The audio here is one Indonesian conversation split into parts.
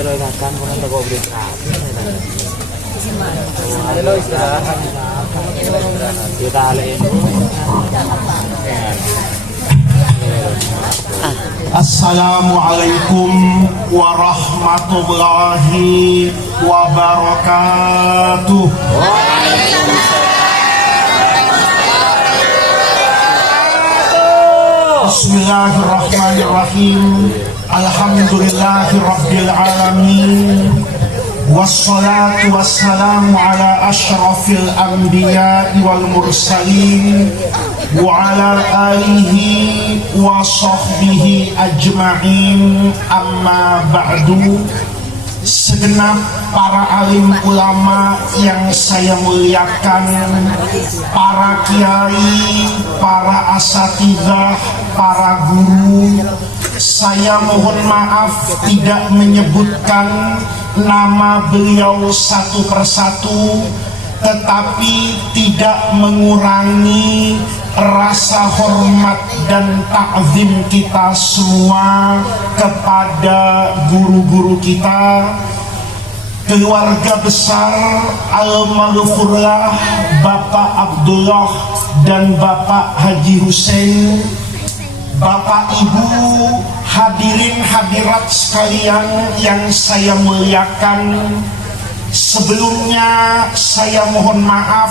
lo ingatkan kung ano ko Halo istirahat. Kita alain. Assalamualaikum warahmatullahi wabarakatuh. Bismillahirrahmanirrahim. Alhamdulillahirabbil alamin. Wassalatu wassalamu ala asyrafil anbiya'i wal mursalin wa ala alihi wa sahbihi ajma'in, amma ba'du. Segenap para alim ulama yang saya muliakan, para kiai, para asatidzah, para guru, saya mohon maaf tidak menyebutkan nama beliau satu persatu, tetapi tidak mengurangi rasa hormat dan ta'zim kita semua kepada guru-guru kita, keluarga besar Al-Maghfurlah Bapak Abdullah dan Bapak Haji Hussein, Bapak Ibu hadirin hadirat sekalian yang saya muliakan. Sebelumnya saya mohon maaf,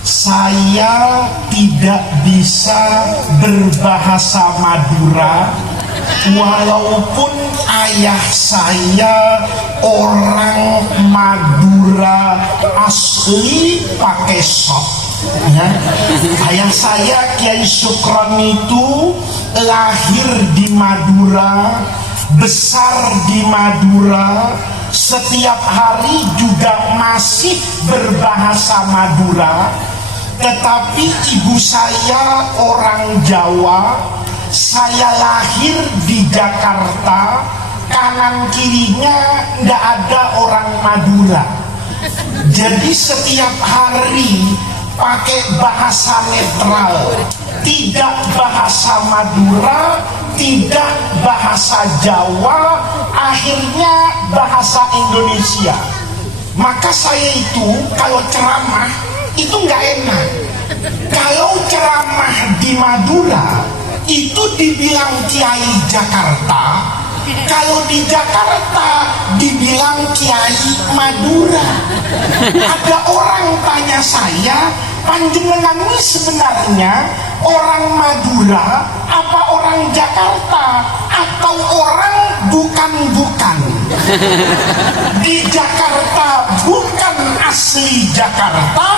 saya tidak bisa berbahasa Madura, walaupun ayah saya orang Madura asli pakai sok. Ya. Ayah saya Kiai Syukron itu lahir di Madura, besar di Madura, setiap hari juga masih berbahasa Madura. Tetapi ibu saya orang Jawa, saya lahir di Jakarta, kanan kirinya tidak ada orang Madura. Jadi setiap hari pakai bahasa netral, tidak bahasa Madura, tidak bahasa Jawa, akhirnya bahasa Indonesia. Maka saya itu kalau ceramah itu nggak enak. Kalau ceramah di Madura itu dibilang Kiai Jakarta, kalau di Jakarta dibilang Kiai Madura. Ada orang tanya saya, panjenengan ini sebenarnya orang Madura apa orang Jakarta atau orang bukan-bukan? Di Jakarta bukan asli Jakarta,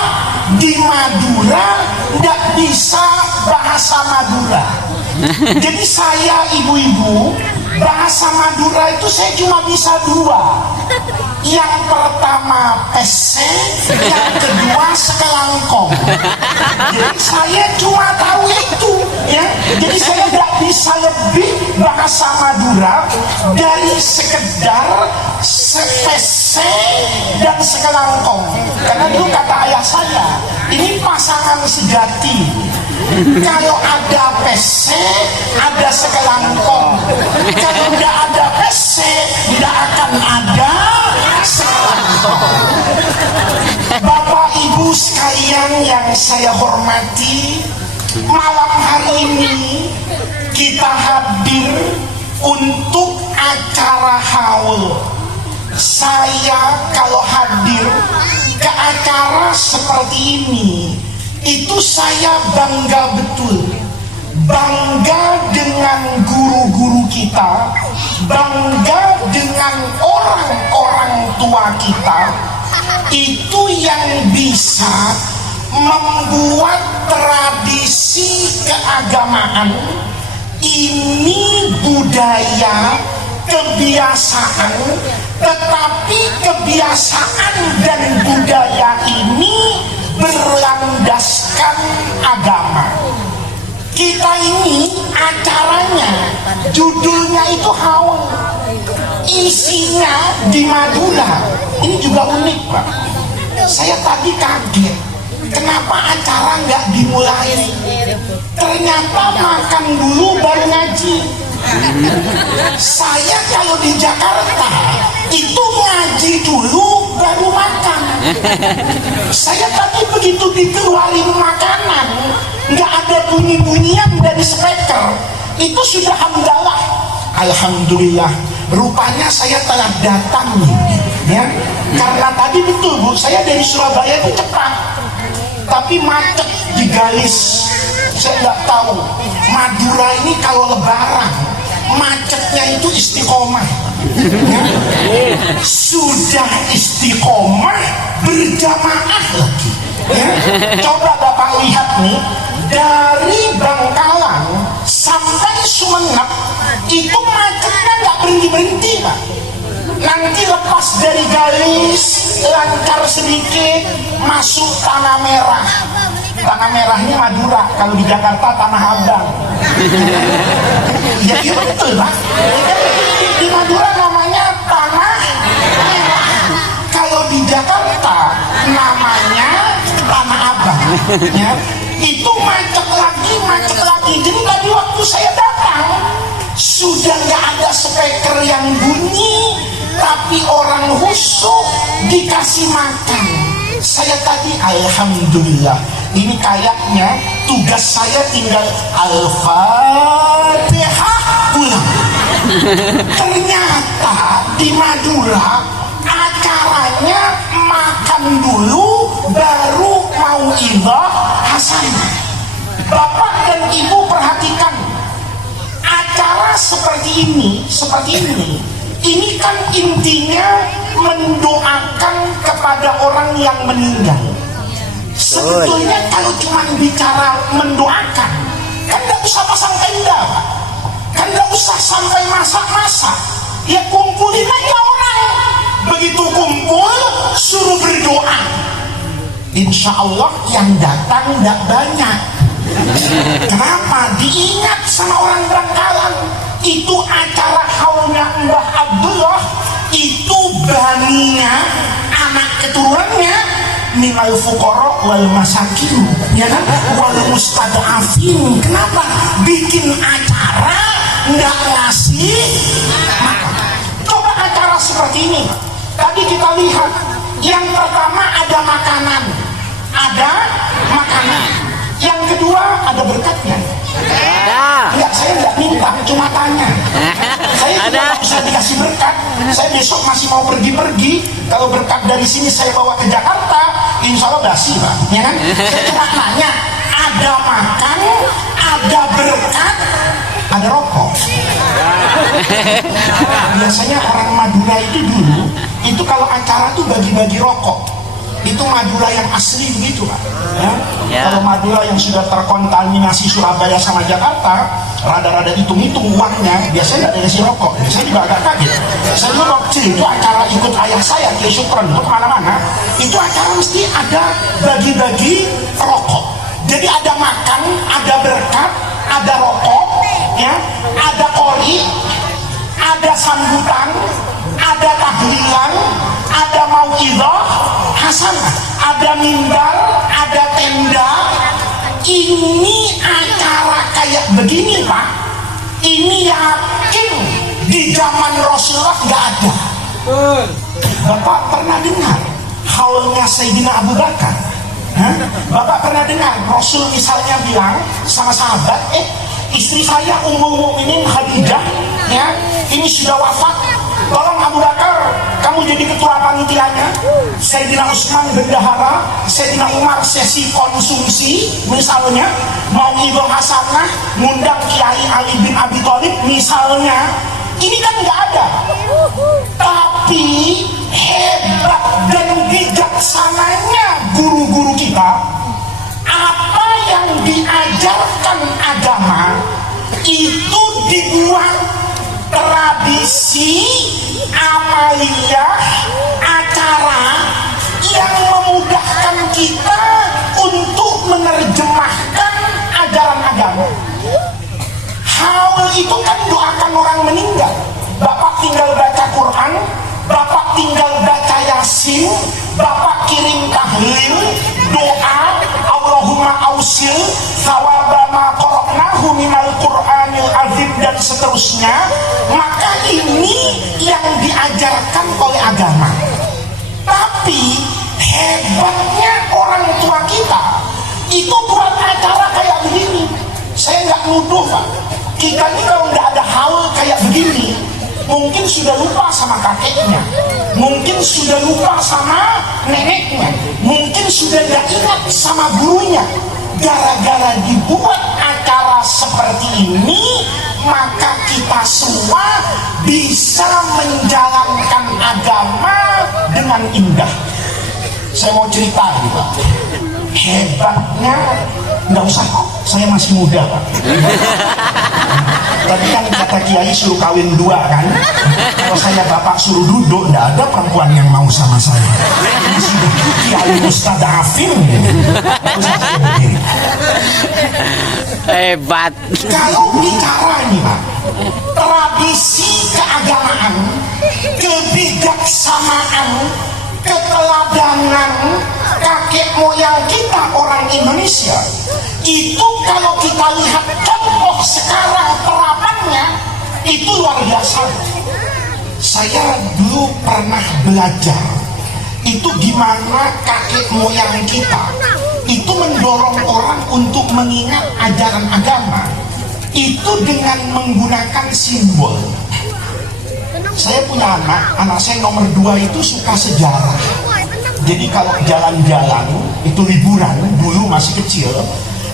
di Madura tidak bisa bahasa Madura. Jadi saya ibu-ibu, bahasa Madura itu saya cuma bisa dua. Yang pertama pese, yang kedua sekelangkong. Jadi saya cuma tahu itu, ya. Jadi saya tidak bisa lebih bahasa Madura dari sekedar sepese dan sekelangkong. Karena dulu kata ayah saya, ini pasangan sejati. Kalau ada pese, ada sekelangkong. Kalau tidak ada pese, tidak akan ada sekelangkong. Bapak Ibu sekalian yang saya hormati, malam hari ini kita hadir untuk acara haul. Saya kalau hadir ke acara seperti ini, itu saya bangga betul. Bangga dengan guru-guru kita, bangga dengan orang-orang tua kita, itu yang bisa membuat tradisi keagamaan ini budaya, kebiasaan, tetapi kebiasaan dan budaya ini berlandaskan agama. Kita ini acaranya, judulnya itu haul, isinya di Madura. Ini juga unik, Pak. Saya tadi kaget, kenapa acara nggak dimulai? Ternyata makan dulu baru ngaji. Saya kalau di Jakarta itu ngaji dulu baru makan. Saya tadi begitu dikeluarin makanan, nggak ada bunyi-bunyian dari speaker, itu sudah hamdalah. Alhamdulillah, rupanya saya telah datang ya. Karena tadi betul Bu, saya dari Surabaya itu cepat, tapi macet di Galis. Saya nggak tahu Madura ini kalau lebaran macetnya itu istiqomah ya. Sudah istiqomah berjamaah lagi ya. Coba Bapak lihat nih, dari Bangkalan sampai Sumeneb itu macetnya nggak berhenti-berhenti Pak. Nanti lepas dari Galis, langkar sedikit masuk Tanah Merah. Tanah Merah ini Madura, kalau di Jakarta Tanah Abang. Ya iya betul Pak. Di Madura namanya Tanah Merah. Kalau di Jakarta namanya Tanah Abang. Ya. Itu macet lagi. Jadi tadi waktu saya datang sudah nggak ada speaker yang bunyi, tapi orang khusyuk dikasih makan. Saya tadi alhamdulillah, ini kayaknya tugas saya tinggal Al-Fatihah pulang. Ternyata di Madura acaranya makan dulu baru mau ibadah hasanah. Bapak dan Ibu perhatikan, acara seperti ini kan intinya mendoakan kepada orang yang meninggal. Sebetulnya kalau cuma bicara mendoakan, kan nggak usah pasang tenda Pak, kan nggak usah sampai masak-masak, ya kumpulin aja orang. Begitu kumpul suruh berdoa, insya Allah yang datang nggak banyak. Kenapa? Diingat sama orang Bangkalan, itu acara haulnya Mbah Abdullah, itu baninya, anak keturunannya minal fuqara wal masakin, ya kan, wal mustad'afin. Kenapa? Bikin acara nggak ngasih makan. Coba acara seperti ini. Tadi kita lihat, yang pertama ada makanan. Yang kedua ada berkatnya. Ya, saya nggak minta, cuma tanya. Saya juga nggak bisa dikasih berkat. Saya besok masih mau pergi-pergi. Kalau berkat dari sini saya bawa ke Jakarta, insya Allah basi Pak, ya kan? Saya cuma nanya, ada makan, ada berkat, ada rokok. Biasanya orang Madura itu dulu, itu kalau acara tuh bagi-bagi rokok. Itu Madura yang asli begitu Pak ya? Kalau Madura yang sudah terkontaminasi Surabaya sama Jakarta, rada-rada hitung-hitung uangnya, biasanya nggak dikasih rokok. Saya juga agak kaget. Saya dulu waktu itu acara ikut ayah saya ke Syukron untuk kemana-mana, itu acara mesti ada bagi-bagi rokok. Jadi ada makan, ada berkat, ada rokok ya, ada kori, ada sambutan, ada tahlilan, ada mau'izah hasanah, ada mimbar, ada tenda. Ini acara kayak begini Pak, ini yakin di zaman Rasulullah nggak ada. Bapak pernah dengar haulnya Sayyidina Abu Bakar? Bapak pernah dengar Rasul misalnya bilang sama sahabat, istri saya Ummul Mukminin Khadijah ya, ini sudah wafat, tolong Abu Bakar kamu jadi ketua panitianya, Sayyidina Utsman bendahara, Sayyidina Umar sesi konsumsi misalnya, mau Ibu Hasanah ngundang Kiai Ali bin Abi Thalib misalnya. Ini kan nggak ada, tapi hebat dan bijaksananya guru-guru kita. Apa yang diajarkan agama itu dibuat tradisi, amaliyah, acara yang memudahkan kita untuk menerjemahkan ajaran agama. Haul itu kan doakan orang meninggal. Bapak tinggal baca Quran, Bapak tinggal baca Yasin, Bapak kirim tahlil, doa, Allahumma ausil thawaba ma qara'nahu minal Qur'anil azim dan seterusnya, maka ini yang diajarkan oleh agama. Tapi hebatnya orang tua kita itu buat acara kayak begini. Saya nggak nuduh Pak, kita ini kalau nggak ada hal kayak begini mungkin sudah lupa sama kakeknya, mungkin sudah lupa sama neneknya, mungkin sudah gak ingat sama gurunya. Gara-gara dibuat acara seperti ini, maka kita semua bisa menjalankan agama dengan indah. Saya mau cerita nih Pak, hebatnya, nggak usah Pak, saya masih muda Pak. Tadi kan kata Kiai suruh kawin 2 kan. Kalau saya bapak suruh duduk, nggak ada perempuan yang mau sama saya. Ini sudah Kiai Ustadz Afin. Hebat. Kalau bicara nih Pak, tradisi keagamaan, kebijaksanaan, keteladanan kakek moyang kita orang Indonesia, itu kalau kita lihat contoh sekarang terapannya itu luar biasa. Saya dulu pernah belajar itu gimana kakek moyang kita itu mendorong orang untuk mengingat ajaran agama itu dengan menggunakan simbol. Saya punya anak saya nomor 2 itu suka sejarah. Jadi kalau jalan-jalan itu liburan dulu masih kecil,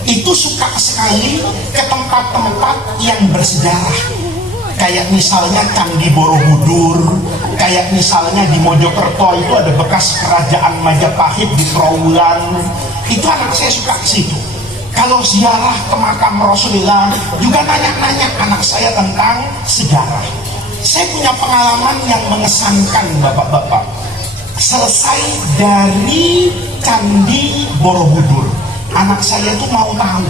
itu suka sekali ke tempat-tempat yang bersejarah. Kayak misalnya Candi Borobudur, kayak misalnya di Mojokerto itu ada bekas kerajaan Majapahit di Trawulan. Itu anak saya suka ke situ. Kalau ziarah ke makam Rasulullah juga nanya-nanya anak saya tentang sejarah. Saya punya pengalaman yang mengesankan bapak-bapak. Selesai dari Candi Borobudur, anak saya tuh mau tahu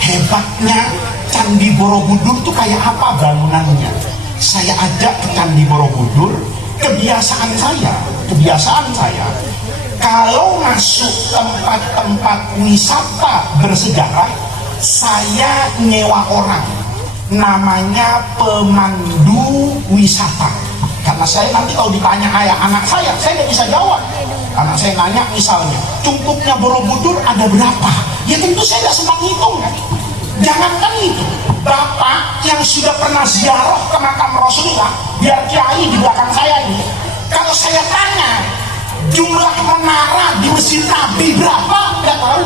hebatnya Candi Borobudur tuh kayak apa bangunannya. Saya ajak ke Candi Borobudur. Kebiasaan saya kalau masuk tempat-tempat wisata bersejarah, saya nyewa orang namanya pemandu wisata. Karena saya nanti kalau ditanya ayah anak saya nggak bisa jawab. Anak saya nanya misalnya, cungkupnya Borobudur ada berapa? Ya tentu saya nggak sempat ngitung kan. Jangankan itu, bapak yang sudah pernah ziarah ke makam Rasulullah, biar kiai di belakang saya ini, kalau saya tanya jumlah menara di Masjid Nabi berapa, nggak tahu.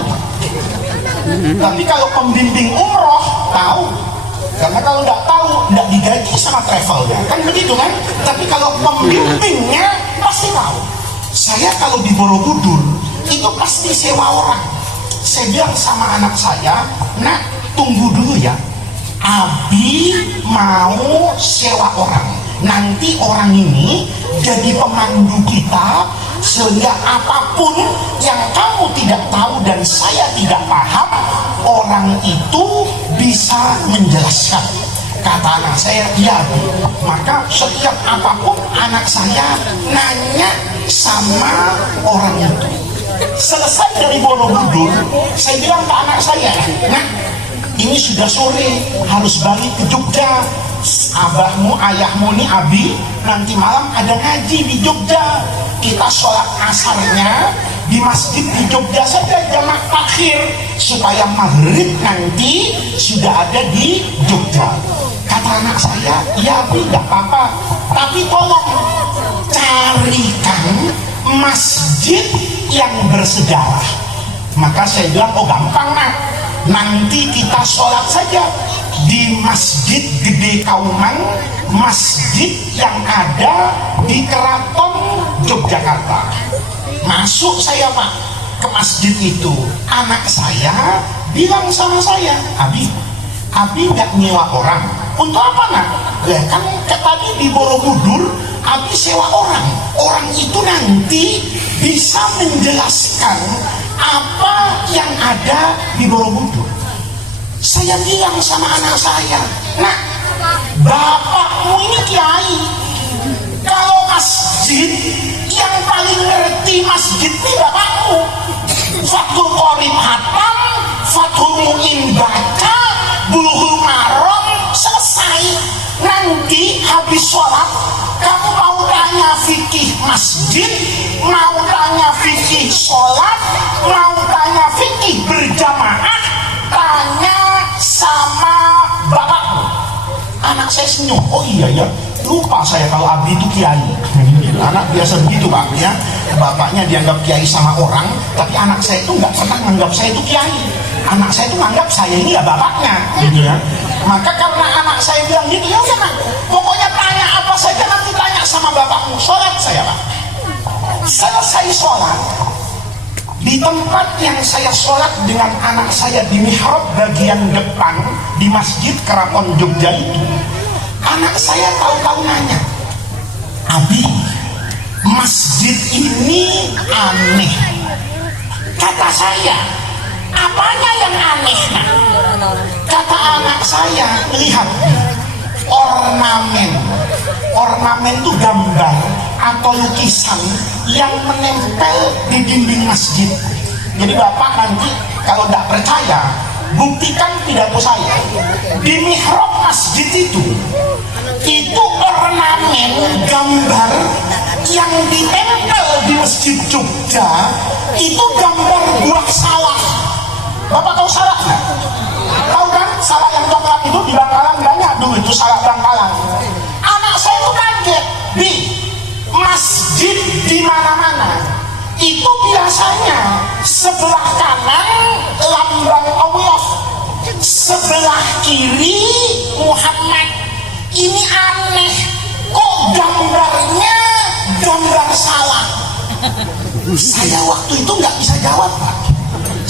Tapi kalau pembimbing umroh tahu. Karena kalau nggak tahu, nggak digaji sama travelnya, kan begitu kan? Tapi kalau pembimbingnya pasti tahu. Saya kalau di Borobudur itu pasti sewa orang. Saya bilang sama anak saya, nak tunggu dulu ya. Abi mau sewa orang. Nanti orang ini jadi pemandu kita, sehingga apapun yang kamu tidak tahu dan saya tidak paham, orang itu bisa menjelaskan. Kata anak saya, iya Bu. Maka setiap apapun anak saya nanya sama orang itu. Selesai dari Borobudur, saya bilang ke anak saya, nah ini sudah sore, harus balik ke Jogja. Abahmu, ayahmu nih Abi, nanti malam ada ngaji di Jogja. Kita sholat asarnya di masjid di Jogja saja jamak takhir, supaya maghrib nanti sudah ada di Jogja. Kata anak saya, ya Abi gak apa-apa, tapi tolong carikan masjid yang bersejarah. Maka saya bilang, oh gampang nak, nanti kita sholat saja di Masjid Gede Kauman, masjid yang ada di Keraton Yogyakarta. Masuk saya Pak ke masjid itu, anak saya bilang sama saya, Abi nggak nyewa orang, untuk apa nak? Ya kan tadi di Borobudur Abi sewa orang, orang itu nanti bisa menjelaskan apa yang ada di Borobudur. Saya bilang sama anak saya, nah bapakmu ini kiai, kalau masjid yang paling ngerti masjid ini bapakmu. Fakul Qorib Hatta mu'in baca Bulughul Maram selesai. Nanti habis sholat kamu mau tanya fikih masjid, mau tanya fikih sholat, mau tanya fikih berjamaah, tanya sama bapakmu. Anak saya senyum, oh iya ya, lupa saya kalau Abdi itu kiai. Anak biasa begitu Pak ya, bapaknya dianggap kiai sama orang, tapi anak saya itu nggak pernah menganggap saya itu kiai. Anak saya itu menganggap saya ini ya bapaknya, gitu ya. Maka karena anak saya bilang gitu, ya udah Nak, pokoknya tanya apa saja nanti tanya sama bapakmu. Sholat saya Pak, selesai sholat di tempat yang saya sholat dengan anak saya di mihrab bagian depan di Masjid Keraton Jogja itu, anak saya tahu-tahu nanya, Abi, masjid ini aneh. Kata saya, apanya yang aneh? Kata anak saya, lihat ornamen. Ornamen itu gambar atau lukisan yang menempel di dinding masjid. Jadi Bapak nanti kalau tidak percaya, buktikan pidato saya. Di mihrab masjid itu ornamen gambar yang ditempel di Masjid Jogja, itu gambar buah salak. Bapak tahu salak nggak? Tahu kan salak yang coklat itu di Bangkalan banyak dulu, itu salak Bangkalan. Anak saya itu kaget, di masjid di mana-mana itu biasanya sebelah kanan lambang Allah, sebelah kiri Muhammad. Ini aneh, kok gambarnya gambar salak? Saya waktu itu nggak bisa jawab Pak.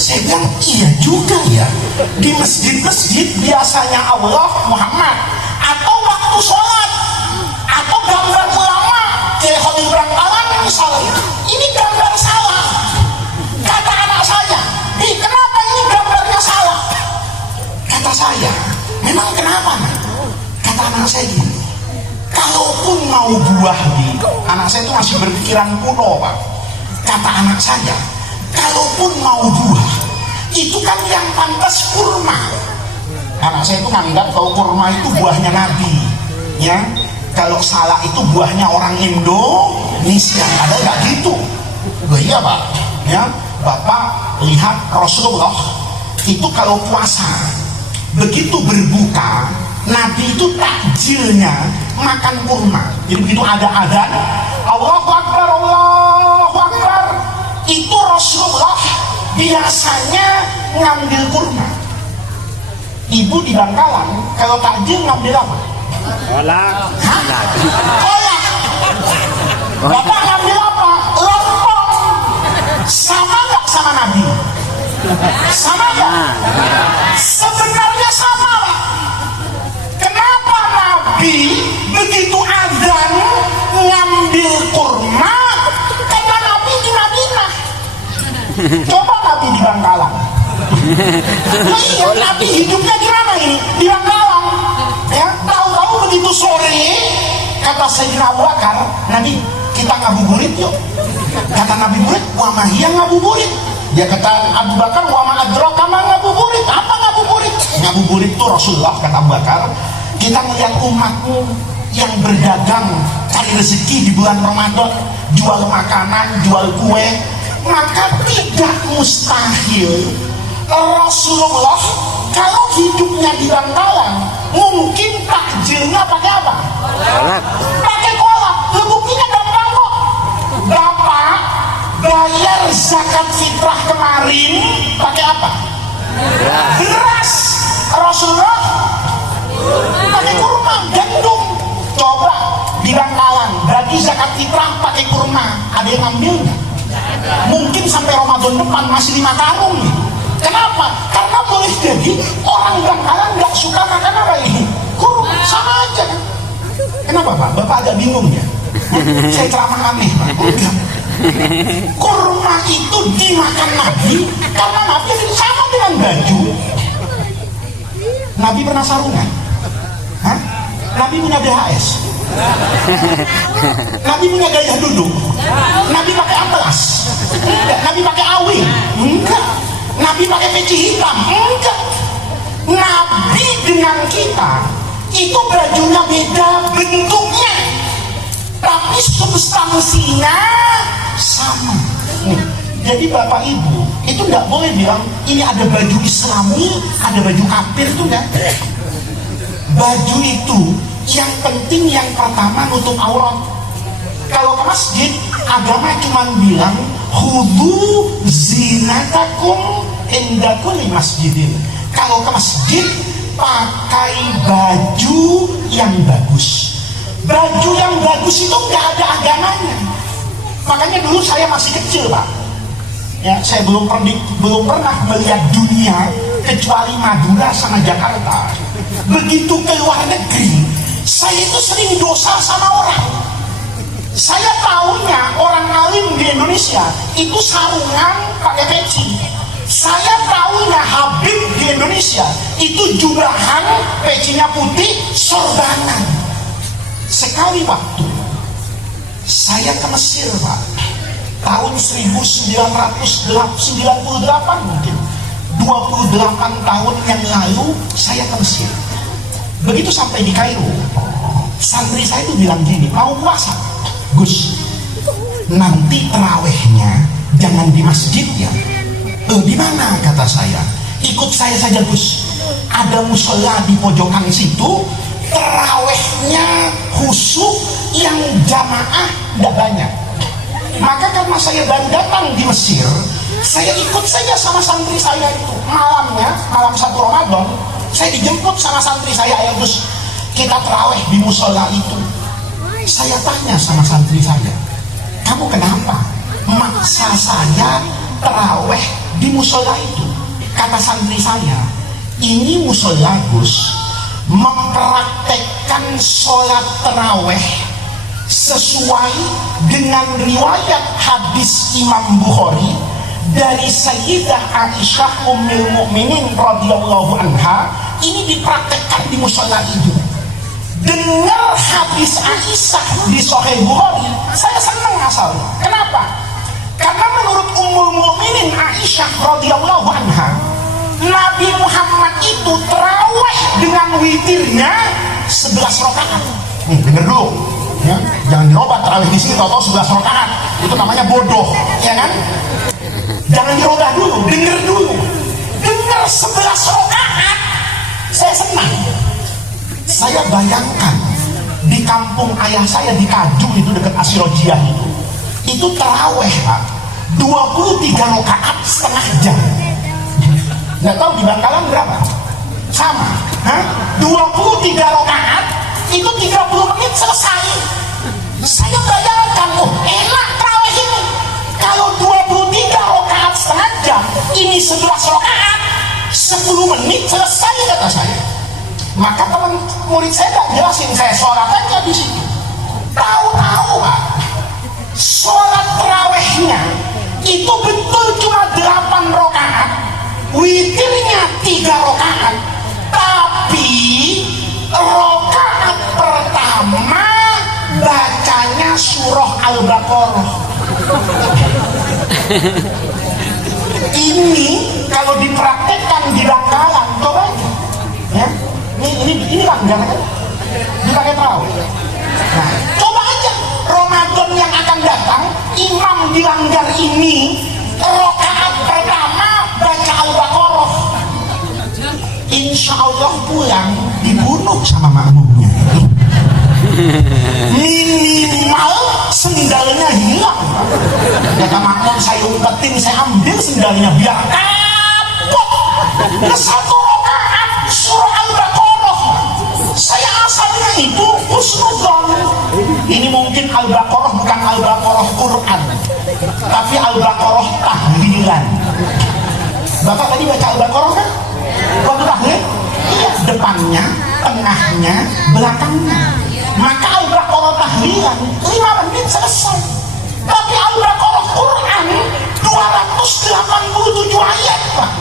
Saya bilang iya juga ya, di masjid-masjid biasanya Allah Muhammad, atau waktu sholat, atau gambar ulama kayak Khalil Bangkalan misalnya, ini gambar salah. Kata anak saya, kenapa ini gambarnya salah? Kata saya, memang kenapa Nak? Kata anak saya gini, kalaupun mau buah di, anak saya itu masih berpikiran kuno Pak. Kata anak saya, kalaupun mau buah, itu kan yang pantas kurma. Anak saya itu nganggap kalau kurma itu buahnya Nabi, ya. Kalau salak itu buahnya orang Indonesia. Ada nggak gitu? Oh, iya Pak, ya. Bapak lihat Rasulullah itu kalau puasa, begitu berbuka, Nabi itu takjilnya makan kurma. Jadi begitu ada adzan, Allahu Akbar, Allahu Akbar, itu Rasulullah biasanya ngambil kurma. Ibu di Bangkalan kalau takjil ngambil apa? Kolak. Kolak. Bapak ngambil apa? Lontong. Sama nggak sama Nabi? Sama nggak? Sebenarnya sama Pak. Kenapa Nabi begitu adzan ngambil kurma? Karena Nabi di Madinah. Coba Nabi di Bangkalan. Iya, Nabi hidupnya di mana ini? Di Bangkalan. Ya, tahu-tahu begitu sore, kata Sayyidina Abu Bakar, Nabi kita ngabuburit yuk. Kata Nabi murid, wa mahiyya ngabuburit. Dia kata Abu Bakar, wa ma adraka ma ngabuburit. Apa ngabuburit? Ngabuburit itu Rasulullah, kata Abu Bakar, kita melihat umatmu yang berdagang cari rezeki di bulan Ramadan, jual makanan, jual kue, maka tidak mustahil Rasulullah kalau hidupnya di Bangkalan mungkin takjilnya pakai apa? Kolak. Pakai kolak. Buktinya gampang kok. Bapak bayar zakat fitrah kemarin pakai apa? Beras. Rasulullah pakai kurma, gandum. Coba di Bangkalan bagi zakat fitrah pakai kurma, ada yang ngambil nggak? Mungkin sampai Ramadan depan masih 5 karung nih. Kenapa? Karena boleh jadi orang Bangkalan nggak suka makan apa ini? Kurma, sama aja. Kenapa Pak? Bapak agak bingung ya? Saya ceramah aneh Pak. Kurma itu dimakan Nabi karena Nabi itu sama dengan baju. Nabi pernah sarungan? Hah? Nabi punya BHS? Nabi punya gaya duduk? Nabi pakai amplas? Enggak. Nabi pakai awi? Enggak. Nabi pakai peci hitam? Enggak. Nabi dengan kita itu bajunya beda bentuknya, tapi substansinya sama. Jadi bapak ibu itu nggak boleh bilang ini ada baju Islami, ada baju kafir, itu enggak. Baju itu yang penting yang pertama nutup aurat. Kalau ke masjid, agama cuma bilang khudu zinatakum inda kulli masjidin. Kalau ke masjid, pakai baju yang bagus. Baju yang bagus itu nggak ada agamanya. Makanya dulu saya masih kecil, Pak. Ya, saya belum pernah melihat dunia kecuali Madura sama Jakarta. Begitu ke luar negeri, saya itu sering dosa sama orang. Saya tahunya orang alim di Indonesia itu sarungan pakai peci. Saya tahunya Habib di Indonesia itu jubahan, pecinya putih, sorbanan. Sekali waktu saya ke Mesir, Pak, tahun 1998 mungkin, 28 tahun yang lalu saya ke Mesir. Begitu sampai di Kairo, santri saya itu bilang gini, mau puasa Gus, nanti terawihnya jangan di masjid ya. Di mana, kata saya? Ikut saya saja Gus, ada musola di pojokan situ, terawihnya khusyuk, yang jamaah tidak banyak. Maka karena saya baru datang di Mesir, saya ikut saja sama santri saya itu. Malamnya, malam 1 Ramadan, saya dijemput sama santri saya, ayo Gus, kita terawih di musola itu. Saya tanya sama santri saya, kamu kenapa maksa saya terawih di musola itu? Kata santri saya, ini musola Gus mempraktekkan sholat terawih sesuai dengan riwayat hadis Imam Bukhari dari Sayyidah Aisyah Ummul Mukminin radhiyallahu anha. Ini dipraktekkan di musola itu. Dengar hadis Aisyah di Sahih Bukhari, saya senang asalnya. Kenapa? Karena menurut Ummul Mukminin Aisyah radhiyallahu anha, Nabi Muhammad itu terawih dengan witirnya 11 rakaat. Dengar dulu, ya, jangan dirubah terawih di sini tahu 11 rakaat. Itu namanya bodoh, ya kan? Jangan dirubah dulu, dengar dulu. Dengar 11 rakaat, saya senang. Saya bayangkan di kampung ayah saya di Kaju itu dekat Asirojiyah itu terawih, Pak, 23 rakaat setengah jam. Nggak tahu di Bangkalan berapa? Sama, 23 rakaat itu 30 menit selesai. Saya bayangkan, oh enak terawih ini. Kalau 23 rakaat setengah jam, ini 11 rakaat 10 menit selesai, kata saya. Maka teman murid saya tak jelasin, saya sholat aja di situ. Tahu-tahu, Pak, sholat terawihnya itu betul cuma 8 rakaat, witirnya 3 rakaat, tapi rakaat pertama bacanya surah Al-Baqarah. Ini kalau dipraktekkan di Bangkalan, coba ya. Ini langgar kan? Dipakai terawih. Nah, coba aja Ramadan yang akan datang, imam di langgar ini rakaat pertama baca Al-Baqarah. Insya Allah pulang dibunuh sama makmumnya. Minimal sendalnya hilang. Kata makmum, saya umpetin, saya ambil sendalnya biar kapok. Nah, 1 rakaat surah Al-Baqarah. Saya asalnya itu husnudzon. Ini mungkin Al-Baqarah bukan Al-Baqarah Quran, tapi Al-Baqarah tahlilan. Bapak tadi baca Al-Baqarah kan? Waktu tahlil? Iya, depannya, tengahnya, belakangnya. Maka Al-Baqarah tahlilan 5 menit selesai. Tapi Al-Baqarah Quran 287 ayat, Pak.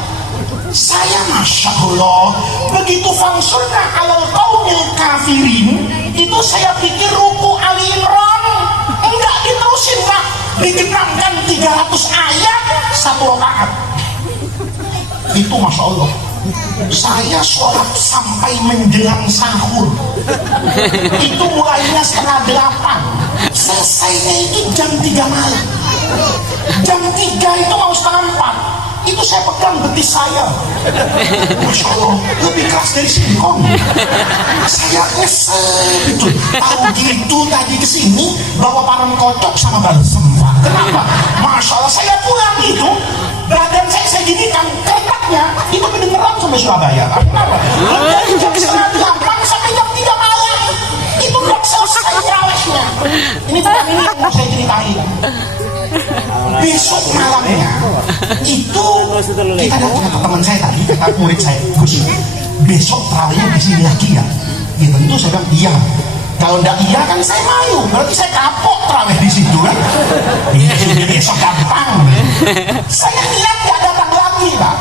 Saya Masya Allah, begitu fangsurna alal qaumil kafirin, itu saya pikir ruku Ali Imran. Enggak, diterusin, Pak, digenapkan 300 ayat 1 rakaat. Itu Masya Allah. Saya sholat sampai menjelang sahur. Itu mulainya 7:30, selesainya itu jam 3 malam. Jam 3 itu mau 3:30, itu saya pegang betis saya. Masya Allah, lebih keras dari singkong. Saya kesel gitu. Tahu gitu tadi kesini bawa parang kocok sama balsem, Pak. Kenapa? Masya Allah, saya pulang itu badan saya ginikan, keretanya itu kedengeran sampai Surabaya. Kenapa? Dari jam 7:30 sampai jam 3 malam itu belum selesai terawihnya. Ini yang mau saya ceritain. Besok malamnya itu kita datang ke teman saya tadi, kata murid saya, Gus, besok terawihnya di sini lagi ya? Ya tentu saya bilang iya. Kalau enggak iya kan saya malu, berarti saya kapok terawih di situ kan? Iya sudah besok gampang. Saya lihat nggak datang lagi, Pak.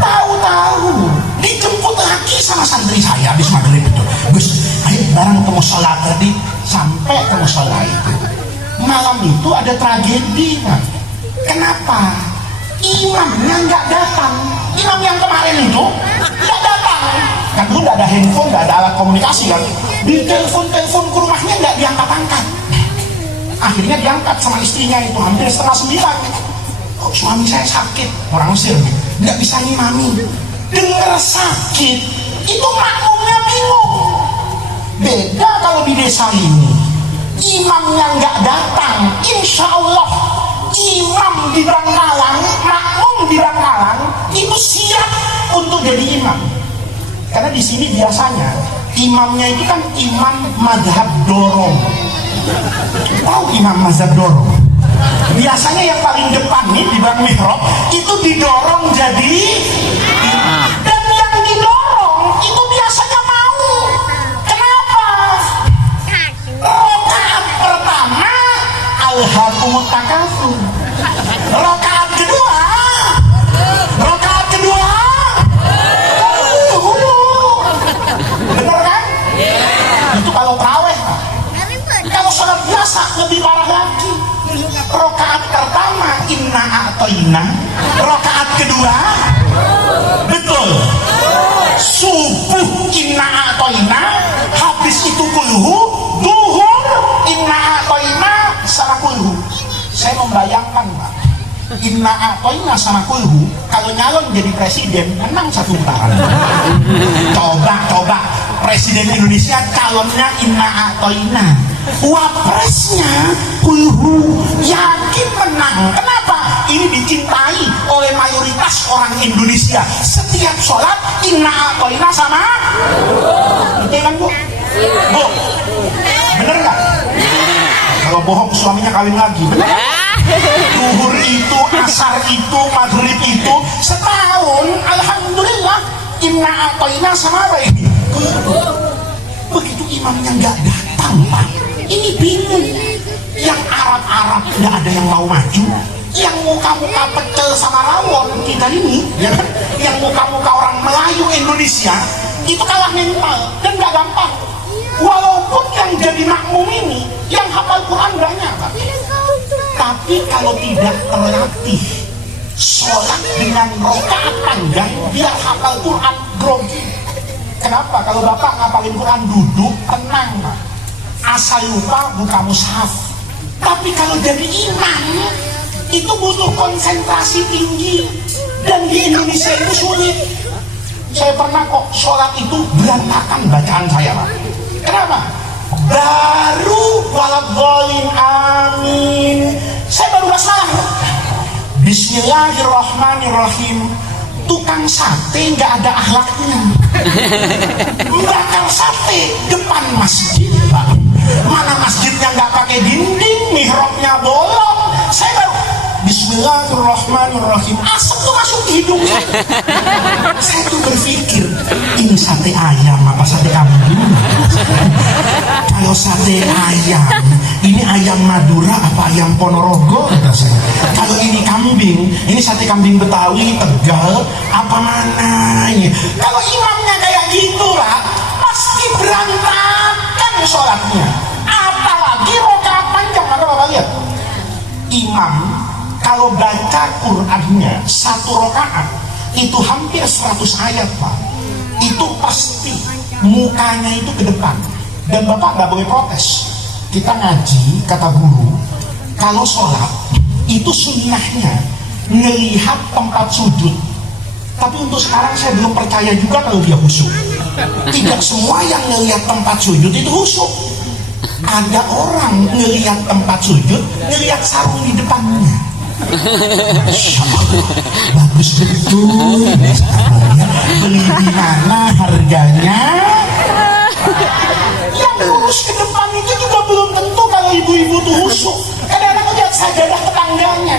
Tahu-tahu dijemput lagi sama santri saya habis maghrib itu. Gus, ayo bareng ke musola tadi. Sampai ke musola itu, malam itu ada tragedi, Pak. Kenapa? Imamnya nggak datang. Imam yang kemarin itu nggak datang. Kan dulu nggak ada handphone, nggak ada alat komunikasi kan. Di telepon ke rumahnya nggak diangkat-angkat. Akhirnya diangkat sama istrinya itu hampir 8:30. Oh, suami saya sakit, orang Mesir, nggak bisa ngimami. Dengar sakit, itu makmumnya bingung. Beda kalau di desa ini, imamnya nggak datang, insya Allah imam di Bangkalan, makmum di Bangkalan itu siap untuk jadi imam. Karena di sini biasanya imamnya itu kan imam mazhab dorong. Tahu imam mazhab dorong? Biasanya yang paling depan nih di bang mihrab itu didorong jadi imam. Dan yang didorong itu biasanya mau. Kenapa? Rakaat pertama alhaakumut takatsur. Rakaat kedua bener kan? Itu kalau tarawih. Kalau sholat biasa lebih parah lagi. Rakaat pertama inna a'toina, rakaat kedua betul subuh inna a'toina, habis itu kulhu, duhur inna a'toina sama kulhu. Saya membayangkan, Pak, inna a'toina sama kulhu kalau nyalon jadi presiden menang 1 putaran. Coba presiden Indonesia calonnya inna a'toina, wapresnya kulhu, yakin menang. Kenapa? Ini dicintai oleh mayoritas orang Indonesia. Setiap sholat inna a'toina sama itu kan, Bu? Bu, bener nggak? Kalau bohong suaminya kawin lagi, bener? Duhur itu, asar itu, maghrib itu setahun, alhamdulillah inna a'toina sama apa ini? Begitu imamnya nggak datang, Pak, ini bingung. Yang Arab nggak ada yang mau maju, yang muka-muka pecel sama rawon kita ini, ya kan? Yang muka-muka orang Melayu Indonesia itu kalah mental dan nggak gampang. Walaupun yang jadi makmum ini yang hafal Quran banyak, Pak, tapi kalau tidak terlatih sholat dengan rakaat panjang biar hafal Quran grogi. Kenapa? Kalau Bapak ngapalin Quran duduk tenang, Pak. Asal lupa buka mushaf. Tapi kalau jadi imam itu butuh konsentrasi tinggi, dan di Indonesia itu sulit. Saya pernah kok sholat itu berantakan bacaan saya, Pak. Kenapa? Baru waladhdallin amin, saya baru salah. Bismillahirrahmanirrahim. Tukang sate nggak ada akhlaknya, bakar sate depan masjid, Pak. Mana masjidnya nggak pakai dinding, mihrabnya bolong. Saya baru Bismillahirrahmanirrahim, asap tuh masuk hidung. Saya tuh berpikir, ini sate ayam apa sate kambing? Kalau sate ayam, ini ayam Madura apa ayam Ponorogo? Kalau ini kambing, ini sate kambing Betawi, Tegal, apa mana ini? Kalau imamnya kayak gitu, Pak, pasti berantakan sholatnya. Apalagi rakaat panjang. Maka Bapak lihat, imam kalau baca Qur'annya 1 rakaat itu hampir 100 ayat Pak. Itu pasti mukanya itu ke depan, dan Bapak nggak boleh protes. Kita ngaji, kata guru, kalau sholat itu sunnahnya ngelihat tempat sujud. Tapi untuk sekarang saya belum percaya juga kalau dia khusyuk. Tidak semua yang ngelihat tempat sujud itu khusyuk. Ada orang ngelihat tempat sujud, ngelihat sarung di depannya. Bagus betul. Beli di mana harganya? Yang lurus ke depan itu juga belum tentu kalau ibu-ibu tuh khusyuk. Kadang-kadang lihat sajadah tetangganya.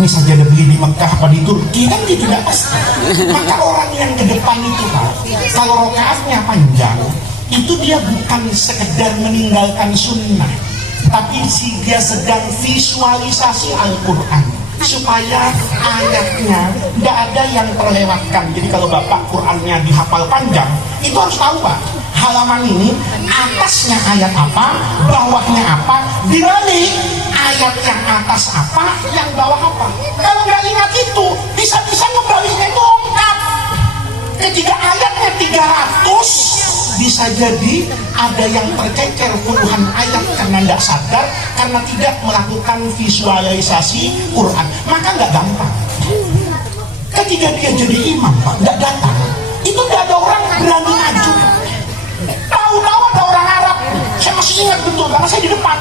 Ini sajadah beli di Mekah apa di Turki kan dia tidak pasti. Maka orang yang ke depan itu Pak, kalau rokaatnya panjang, itu dia bukan sekedar meninggalkan sunnah, tapi dia sedang visualisasi Al-Quran supaya ayatnya tidak ada yang terlewatkan. Jadi kalau Bapak Qurannya dihafal panjang, itu harus tahu Pak, halaman ini atasnya ayat apa, bawahnya apa, dibalik ayat yang atas apa, yang bawah apa. Kalau nggak ingat itu, bisa-bisa ngebaliknya itu lengkap. Ketika ayatnya 300, bisa jadi ada yang tercecer puluhan ayat karena tidak sadar, karena tidak melakukan visualisasi Quran. Maka nggak gampang. Ketika dia jadi imam Pak, nggak datang, itu nggak ada orang berani maju. Tahu-tahu ada orang Arab, saya masih ingat betul karena saya di depan.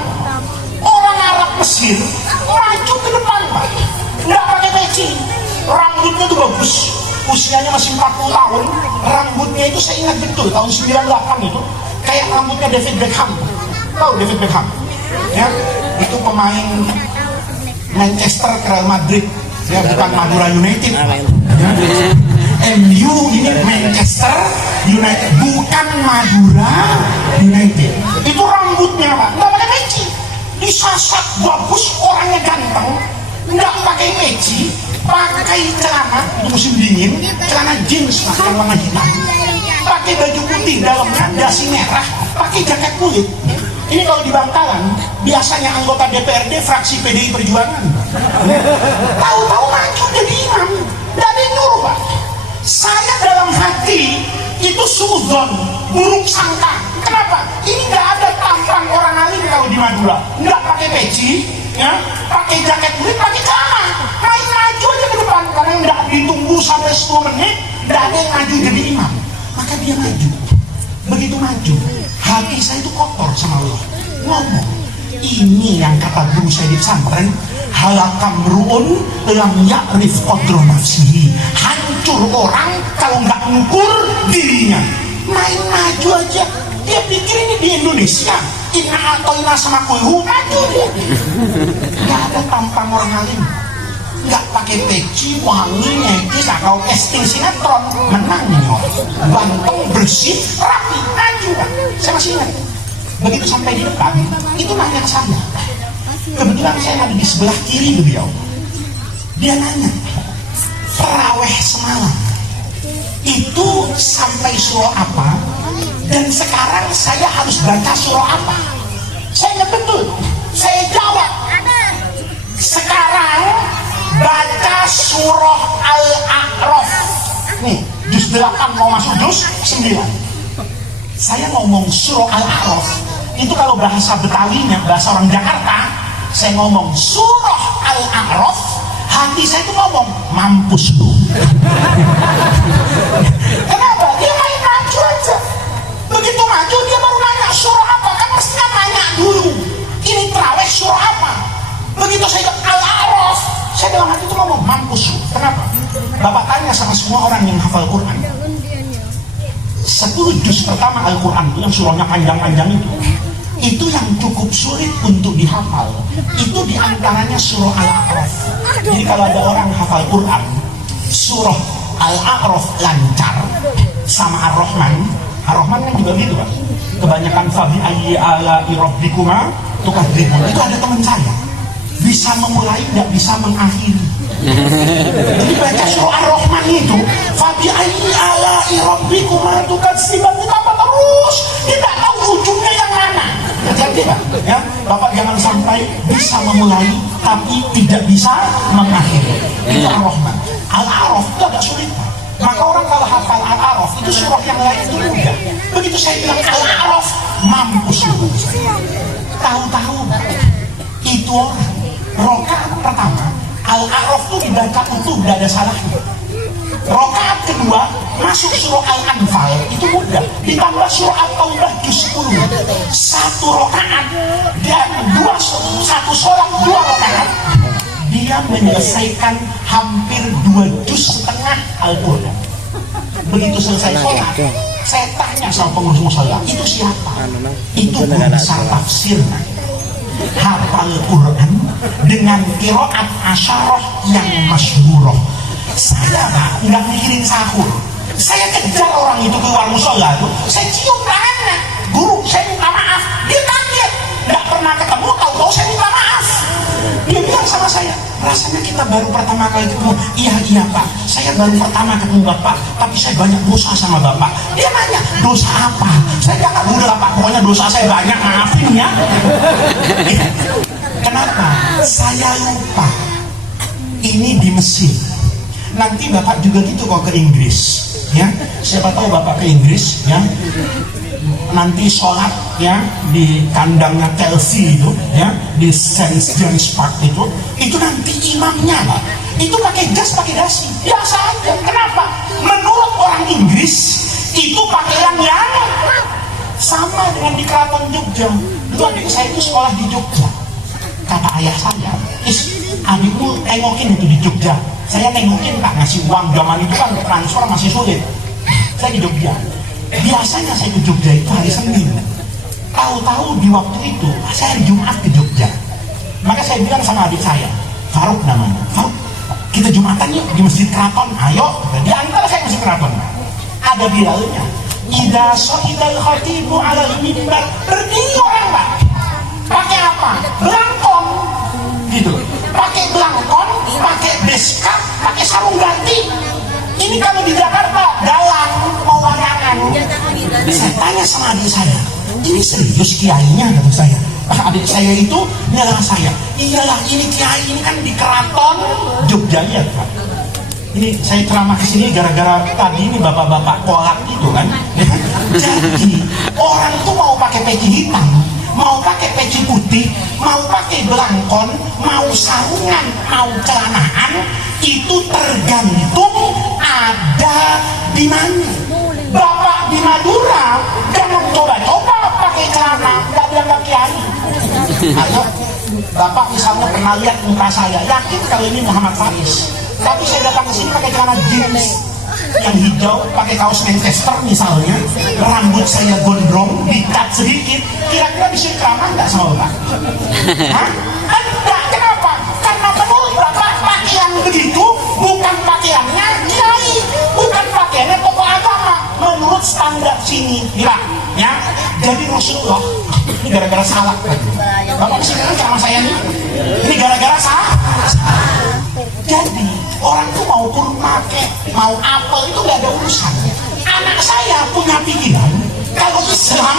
Orang Arab Mesir maju ke depan Pak, nggak pakai peci, rambutnya tuh bagus, usianya masih 40 tahun, rambutnya itu saya ingat betul tahun 98 itu kayak rambutnya David Beckham. Tahu David Beckham? Ya, itu pemain Manchester ke Real Madrid, ya, bukan Madura United. Ya. MU ini Manchester United, bukan Madura United. Itu rambutnya Pak, nggak pakai peci, disasat bagus, orangnya ganteng, nggak pakai peci, pakai celana, itu musim dingin, celana jeans Pak yang warna hitam, pakai baju putih dalamnya dasi merah, pakai jaket kulit. Ini kalau di Bangkalan biasanya anggota DPRD fraksi PDI Perjuangan. Tahu-tahu maju jadi imam, dari nyuruh Pak. Saya dalam hati itu suudzon, buruk sangka. Kenapa? Ini nggak ada tampang orang alim kalau di Madura, nggak pakai peci, ya, pakai jaket kulit, pakai celana, main maju aja ke depan karena nggak ditunggu sampai 10 menit, nggak ada yang maju jadi imam. Maka dia maju. Begitu maju, hati saya itu kotor sama Allah. Ngomong, ini yang kata guru saya di pesantren, halakam ru'un lam ya'rif qadra nafsihi. Hancur orang kalau nggak ngukur dirinya. Main maju aja, dia pikir ini di Indonesia, inna atoina sama kulhu, maju dia. Nggak ada tampang orang alim, nggak pakai peci, wangi, nyekis, kalau casting sinetron, menang nih orang. Banteng, bersih, rapi, maju Pak. Saya masih ingat. Begitu sampai di depan, itu nanya ke saya. Kebetulan saya ada di sebelah kiri beliau. Dia nanya, taraweh semalam itu sampai surah apa? Dan sekarang saya harus baca surah apa? Saya ingat betul. Saya jawab, sekarang baca surah Al-A'raf. Nih, juz 8 mau masuk juz 9. Saya ngomong surah Al-A'raf, itu kalau bahasa Betawinya, bahasa orang Jakarta, saya ngomong surah Al-A'raf, hati saya itu ngomong, mampus lu. Kenapa? Dia main maju aja. Begitu maju, dia baru nanya, surah apa? Kan mestinya nanya dulu, ini terawih surah apa? Begitu saya bilang Al-A'raf, saya dalam hati itu ngomong, mampus lu. Kenapa? Bapak tanya sama semua orang yang hafal Quran, 10 juz pertama Al-Quran itu yang surahnya panjang-panjang itu yang cukup sulit untuk dihafal, itu diantaranya surah Al-A'raf. Jadi kalau ada orang hafal Quran, surah Al-A'raf lancar, sama Ar-Rahman. Ar-Rahman kan juga gitu Pak, kebanyakan fabi ayyi ala'i rabbikuma tukadzibun. Itu ada teman saya, bisa memulai, nggak bisa mengakhiri. Jadi baca surah Ar-Rahman itu, fabi ayyi ala'i rabbikuma tukadzibun, itu apa terus? Dia nggak tahu ujungnya yang mana. Hati-hati Pak, ya. Bapak jangan sampai bisa memulai tapi tidak bisa mengakhiri. Itu Ar-Rahman. Al-A'raf itu agak sulit Pak. Maka orang kalau hafal Al-A'raf itu surah yang lain itu mudah. Begitu saya bilang Al-A'raf, mampus lu. Tahu-tahu itu orang rokaat pertama Al-A'raf itu dibaca utuh, tidak ada salahnya. Rokaat kedua masuk surah Al-Anfal itu mudah, ditambah surah At-Taubah juz 10. Satu rokaat dan satu sholat dua rokaat dia menyelesaikan hampir 2 juz setengah Al-Quran. Begitu selesai sholat, saya tanya sama pengurus musola, itu siapa? Itu guru besar tafsir, hafal Quran dengan qiraat asyarah yang masyhurah. Saya Pak nggak mikirin sahur, saya kejar orang itu keluar musola tuh, saya cium tangannya, guru saya minta maaf. Dia kaget, nggak pernah ketemu, tahu-tahu saya minta maaf. Dia bilang sama saya, rasanya kita baru pertama kali ketemu. Iya Pak, saya baru pertama ketemu Bapak, tapi saya banyak dosa sama Bapak. Dia nanya, dosa apa? Saya bilang, udah Pak, pokoknya dosa saya banyak, maafin ya. Kenapa? Saya lupa ini di Mesir. Nanti Bapak juga gitu kok ke Inggris, ya. Siapa tahu Bapak ke Inggris, ya. Nanti sholat, ya, di kandangnya Chelsea itu, ya, di St. James Park itu nanti imamnya Pak, itu pakai jas, pakai dasi, biasa aja. Kenapa? Menurut orang Inggris itu pakaian yang sama dengan di Keraton Jogja. Itu adik saya itu sekolah di Jogja. Kata ayah saya, adikmu tengokin itu di Jogja. Saya nengokin Pak, ngasih uang, zaman itu kan transfer masih sulit. Saya di Jogja, biasanya saya ke Jogja itu hari Senin. Tahu-tahu di waktu itu saya hari Jumat ke Jogja. Maka saya bilang sama adik saya, Faruk namanya, Faruk, kita Jumatan yuk di Masjid Keraton. Ayo, diantar saya Masjid Keraton. Ada bilalnya, idza shahidal khatibu ala mimbar, berdiri orang Pak. Pakai apa? Belangkon, gitu. Pakai belangkon, pakai beskap, pakai sarung ganti. Ini kalau di Jakarta dalang mau layangan. Saya tanya sama adik saya, ini serius kiainya? Kata saya. Adik saya itu nyala saya, iyalah ini kiai, ini kan di Keraton Jogja ya Pak. Ini saya ceramah ke sini gara-gara tadi ini bapak-bapak kolak itu kan. Jadi orang tuh mau pakai peci hitam, mau pakai peci putih, mau pakai belangkon, mau sarungan, mau celanaan, itu tergantung ada di mana. Bapak di Madura jangan coba-coba pakai celana, nggak dianggap kiai. Ayo, Bapak misalnya pernah lihat muka saya, yakin kalau ini Muhammad Faris. Tapi saya datang ke sini pakai celana jeans yang hijau, pakai kaos Manchester misalnya, rambut saya gondrong, dicat sedikit, kira-kira bisa ceramah nggak sama Bapak? Hah? Enggak, kenapa? Karena menurut Bapak pakaian begitu bukan pakaiannya kiai, bukan pakaiannya tokoh agama. Menurut standar sini, gila, ya. Jadi Rasulullah ini gara-gara salah. Bapak bisa dengar sama saya nih, ini gara-gara salah. Jadi orang tuh mau kurma kek, mau apel itu gak ada urusan. Anak saya punya pikiran kalau Islam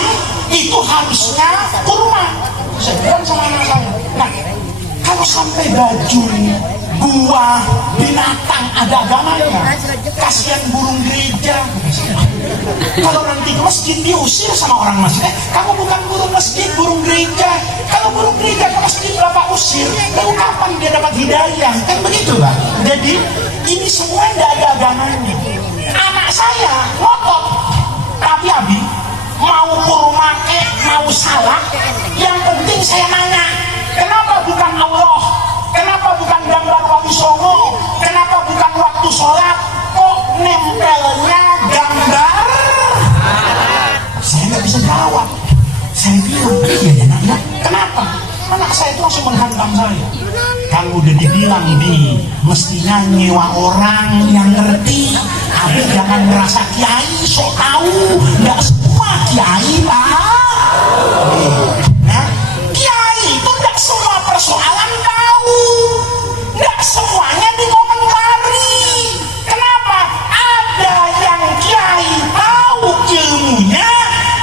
itu harusnya kurma. Saya bilang sama anak saya, nah kalau sampai baju, buah, binatang ada agamanya, kasihan burung gereja. Kalau nanti ke masjid diusir sama orang masjid, kamu bukan burung masjid, burung gereja. Kalau burung gereja ke masjid Bapak usir, lalu kapan dia dapat hidayah? Kan begitu Pak. Jadi ini semua tidak ada agamanya. Anak saya ngotot, tapi Abi mau kurma kek, mau salah, yang penting saya nanya, kenapa bukan Allah? Kenapa bukan gambar Wali Songo? Kenapa bukan waktu sholat? Kok nempelnya gambar? Saya nggak bisa jawab. Saya bilang, iya ya nak ya. Kenapa? Anak saya itu langsung menghantam saya. Kalau udah dibilang di mestinya nyewa orang yang ngerti, tapi jangan merasa kiai sok tahu. Nggak semua kiai Pak. Nah, kiai itu nggak semua persoalan tahu, nggak semuanya dikomentari. Kenapa? Ada yang kiai tahu ilmunya,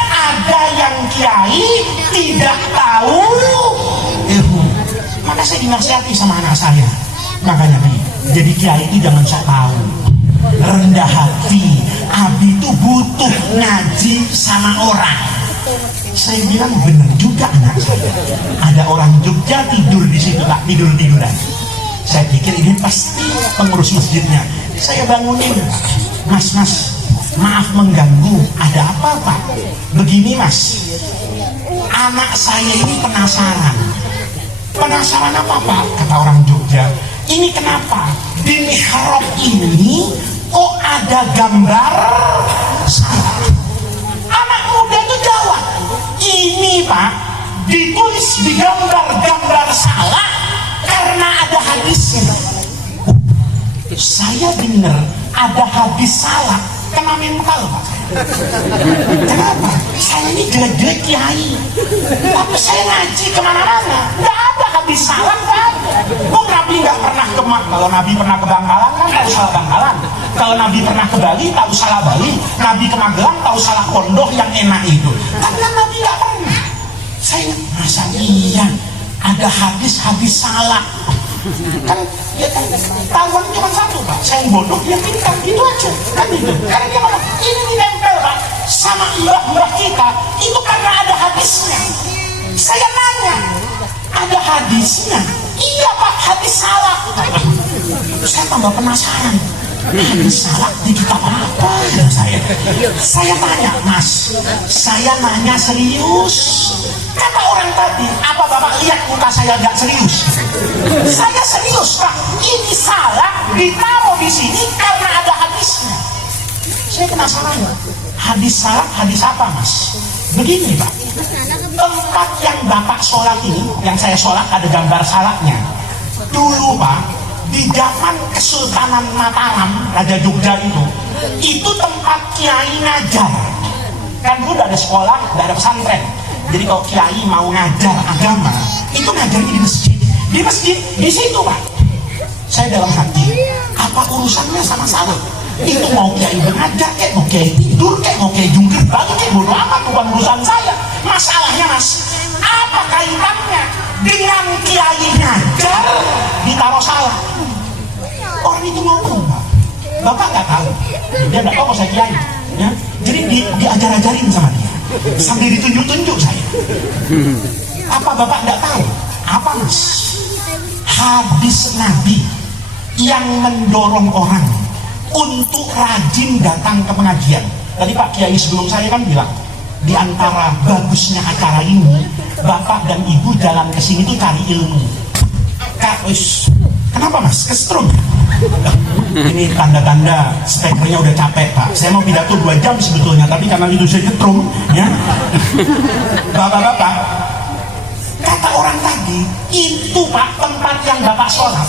ada yang kiai tidak dinasihati sama anak saya. Makanya Bi, jadi kiai itu jangan sok tahu, rendah hati. Abi itu butuh ngaji sama orang. Saya bilang benar juga anak saya. Ada orang Jogja tidur di situ, tak tiduran. Saya pikir ini pasti pengurus masjidnya. Saya bangunin, mas, maaf mengganggu. Ada apa Pak? Begini Mas, anak saya ini penasaran. Penasaran apa Pak? Kata orang Jogja. Ini kenapa di mihrab ini kok ada gambar salah? Anak muda itu jawab, ini Pak ditulis di gambar salah karena ada hadisnya. Saya dengar ada hadis salah, kena mental Pak. Kenapa? Saya ini jelek-jelek kiai, tapi saya ngaji kemana-mana, nggak ada hadis salah kan? Kok Nabi nggak pernah ke kalau Nabi pernah ke Bangkalan kan tahu salah Bangkalan, kalau Nabi pernah ke Bali tahu salah Bali, Nabi ke Magelang tahu salah pondok yang enak itu. Karena Nabi nggak pernah. Saya masa iya ada hadis salah kan? Ya kan tahuan cuma satu Pak, saya yang bodoh dia pintar gitu aja kan itu. Karena dia malah ini nempel Pak sama mbah kita itu karena ada hadisnya. Saya nanya, ada hadisnya? Iya Pak, hadis salah. Saya tambah penasaran, hadis salah di kitab apa ya saya? Saya tanya, Mas, saya nanya serius. Kata orang tadi, apa Bapak lihat muka saya gak serius? Saya serius Pak, ini salah ditaruh di sini karena ada hadisnya. Saya penasaran, hadis salah, hadis apa Mas? Begini Pak, tempat yang Bapak sholat ini, yang saya sholat ada gambar salahnya. Dulu Pak, di zaman Kesultanan Mataram, Raja Jogja itu tempat kiai ngajar. Kan dulu ada sekolah, ada pesantren. Jadi kalau kiai mau ngajar agama, itu ngajarnya di masjid. Di masjid, di situ Pak. Saya dalam hati, apa urusannya sama saya? Itu mau kiai mengajar, kayak mau kiai tidur, kayak mau kiai jungkir balik, kayak bodo amat, bukan urusan saya. Masalahnya Mas, apa kaitannya dengan kiai ngajar ditaruh salah? Orang itu ngomong Pak, Bapak nggak tahu, dia nggak tahu kalau saya kiai, ya. Jadi diajar-ajarin sama dia, sambil ditunjuk-tunjuk saya. Apa Bapak nggak tahu? Apa Mas? Hadis Nabi yang mendorong orang untuk rajin datang ke pengajian. Tadi Pak Kiai sebelum saya kan bilang, di antara bagusnya acara ini, Bapak dan Ibu jalan ke sini tuh cari ilmu. Kak, kenapa Mas? Kesetrum? Ini tanda-tanda speakernya udah capek Pak. Saya mau pidato 2 jam sebetulnya, tapi karena itu saya ketrum, ya. Bapak-bapak, kata orang tadi, itu Pak tempat yang Bapak sholat,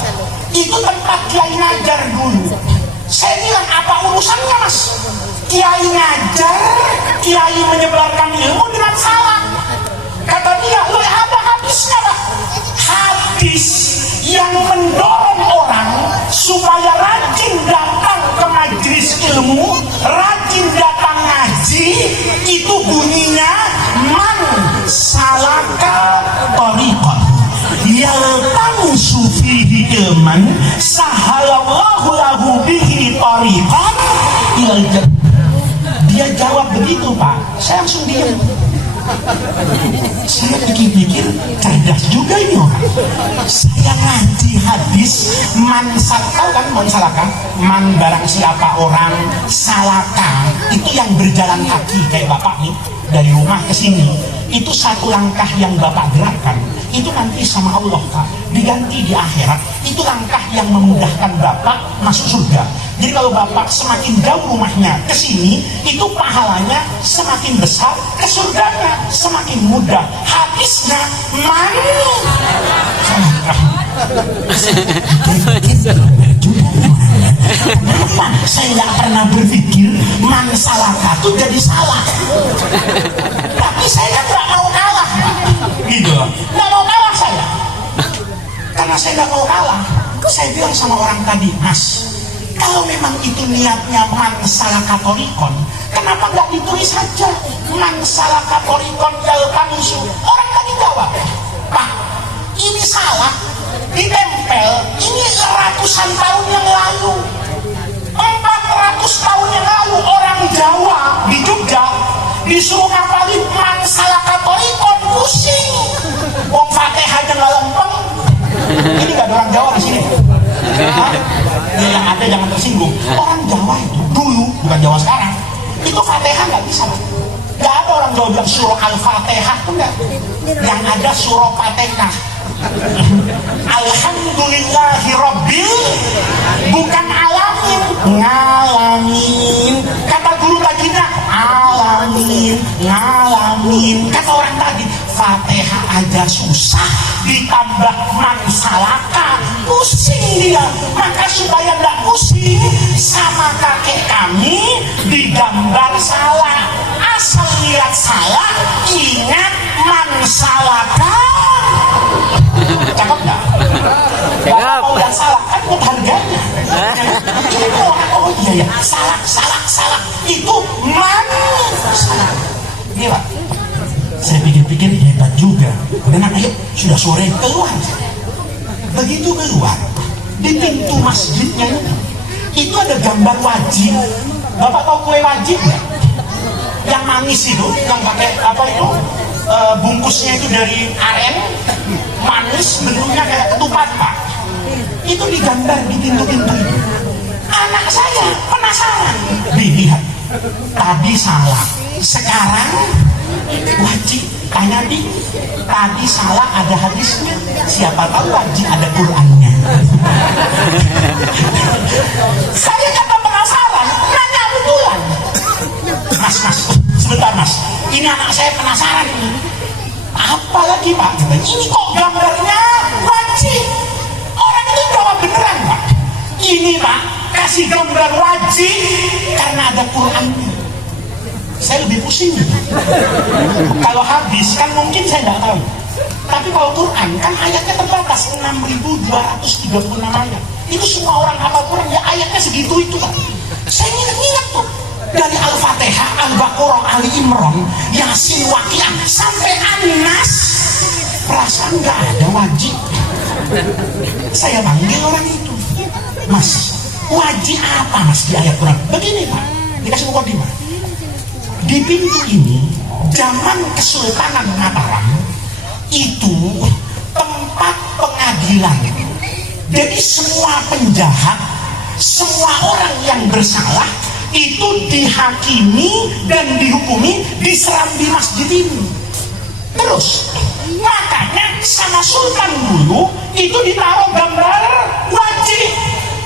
itu tempat kiai ngajar dulu. Saya bilang, apa urusannya Mas? Kiai ngajar, kiai menyebarkan ilmu dengan salah. Kata dia, ada hadisnya Pak. Hadis yang mendorong orang supaya rajin datang ke majelis ilmu, rajin datang ngaji, itu bunyinya man salaka tariqan yaltamisu fihi ilman sahalallahu lahu bihi tariqan ilal jannah. Dia jawab begitu Pak, saya langsung diam. Saya pikir-pikir, cerdas juga ini orang. Saya ngaji hadis man salaka, man salaka, man barang siapa orang, salaka itu yang berjalan kaki kayak Bapak nih dari rumah ke sini. Itu satu langkah yang Bapak gerakkan, itu nanti sama Allah Pak diganti di akhirat. Itu langkah yang memudahkan Bapak masuk surga. Jadi kalau Bapak semakin jauh rumahnya ke sini, itu pahalanya semakin besar, ke surganya semakin mudah. Hadisnya man kenapa saya nggak pernah berpikir man salaka itu jadi salah? Tapi saya nggak mau kalah, gitu. Nggak mau kalah saya, karena saya nggak mau kalah. Saya bilang sama orang tadi, Mas, kalau memang itu niatnya man salaka torikon, kenapa nggak ditulis saja man salaka torikon yaltamisu? Orang tadi jawab, Pak, ini salah disuruh ngapalin mansalaka torikon, pusing. Wong Fatihah aja nggak lempeng. Ini nggak ada orang Jawa di sini. Ya, yang ada jangan tersinggung. Orang Jawa itu dulu, bukan Jawa sekarang, itu Fatihah nggak bisa. Nggak ada orang Jawa bilang surah Al-Fatihah tuh nggak. Yang ada surah Fatihah. Alhamdulillahi Rabbil, bukan alamin, ngalamin. Kata guru baginda, alamin, ngalamin. Kata orang tadi, Fatihah aja susah, ditambah mansalaka, pusing dia. Maka supaya nggak pusing, sama kakek kami digambar salah. Asal lihat salah, ingat mansalaka. Cakep nggak? Cakep. Kalau yang salah kan buat harganya. Oh iya ya, salah. Itu salah. Ini Pak, saya pikir-pikir hebat juga. Dan ayo sudah sore keluar. Begitu keluar, di pintu masjidnya itu ada gambar wajib. Bapak tahu kue wajib nggak? Yang manis itu, yang pakai apa itu? Bungkusnya itu dari aren, manis, bentuknya kayak ketupat Pak. Itu digambar di pintu-pintu itu. Anak saya penasaran, dilihat tadi salah, sekarang wajib. Tanya di, tadi salah ada hadisnya, siapa tahu wajib ada Qurannya. Saya kata penasaran, nanya betulan. Mas, sebentar Mas, ini anak saya penasaran ini. Apalagi Pak, ini kok gambarnya wajib. Orang itu jawab beneran Pak. Ini Pak, kasih gambar wajib karena ada Qurannya. Saya lebih pusing. Kalau hadis kan mungkin saya tidak tahu. Tapi kalau Quran kan ayatnya terbatas 6.236 ayat. Itu semua orang hafal Quran ya ayatnya segitu itu Pak. Saya ingat tuh. Dari Al-Fatihah, Al-Baqarah, Ali Imran, Yasin, Waqiah sampai An-Nas, perasaan nggak ada wajib. Saya panggil orang itu, Mas, wajib apa Mas di ayat Quran? Begini Pak, dikasih mukadimah. Di pintu ini, zaman Kesultanan Mataram itu tempat pengadilan. Jadi semua penjahat, semua orang yang bersalah itu dihakimi dan dihukumi, diseram di masjid ini. Terus makanya sama Sultan dulu itu ditaruh gambar wajib.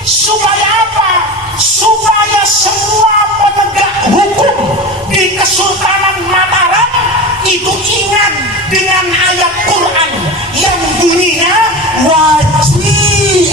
Supaya apa? Supaya semua penegak hukum di Kesultanan Mataram itu ingat dengan ayat Quran yang bunyinya wajib.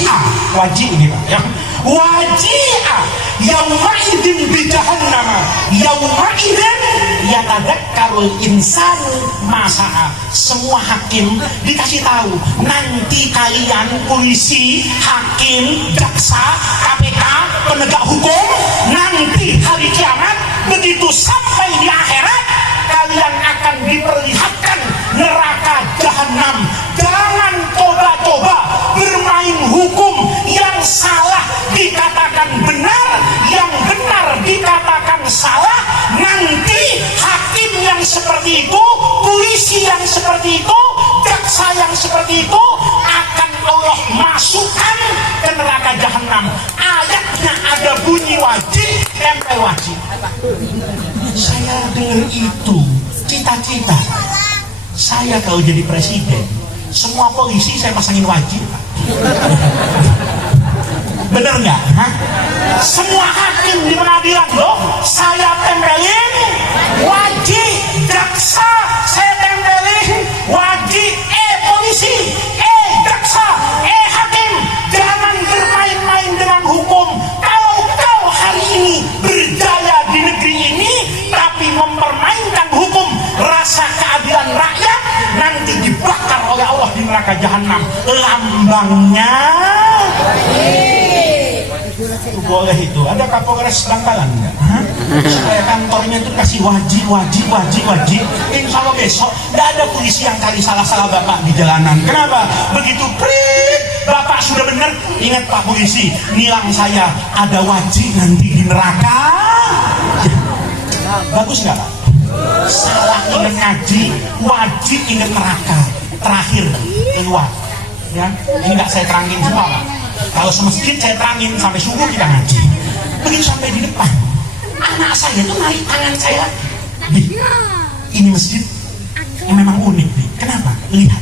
Wajib ini Pak ya. Waji'ah yaumaidin bidahannama yaumaidin yatadakkarul insanu masa'a. Semua hakim dikasih tahu, nanti kalian polisi, hakim, jaksa, KPK, penegak hukum, nanti hari kiamat begitu sampai di akhirat kalian akan diperlihatkan neraka jahanam. Jangan coba-coba bermain hukum, yang salah dikatakan benar, yang benar dikatakan salah. Nanti hakim yang seperti itu, polisi yang seperti itu, jaksa yang seperti itu akan Allah masukkan ke neraka jahanam. Ayatnya ada bunyi wajib, tempel wajib. Saya dengar itu, cita-cita saya kalau jadi presiden, semua polisi saya pasangin wajib. Bener nggak? Semua hakim di pengadilan loh, saya tempelin wajib. Jaksa saya tempelin wajib. Polisi, jaksa, hakim, jangan bermain-main dengan hukum. Kalau kau hari ini berjaya di negeri ini tapi mempermainkan hukum, rasa keadilan rakyat, nanti dibakar oleh Allah di neraka jahanam. Lambangnya itu boleh itu. Ada Kapolres Bangkalan enggak? Supaya kantornya itu kasih wajib. Insya Allah besok tidak ada polisi yang kali salah-salah Bapak di jalanan. Kenapa? Begitu prit, Bapak sudah benar, ingat Pak polisi, nilang saya ada wajib nanti di neraka. Bagus nggak Pak? Salah ingat ngaji, wajib ingat neraka. Terakhir keluar. Ya, ini nggak saya terangin semua Pak. Kalau semasjid saya terangin sampai subuh kita ngaji. Begitu sampai di depan, anak saya tuh narik tangan saya. Ini masjid yang memang unik nih. Kenapa? Lihat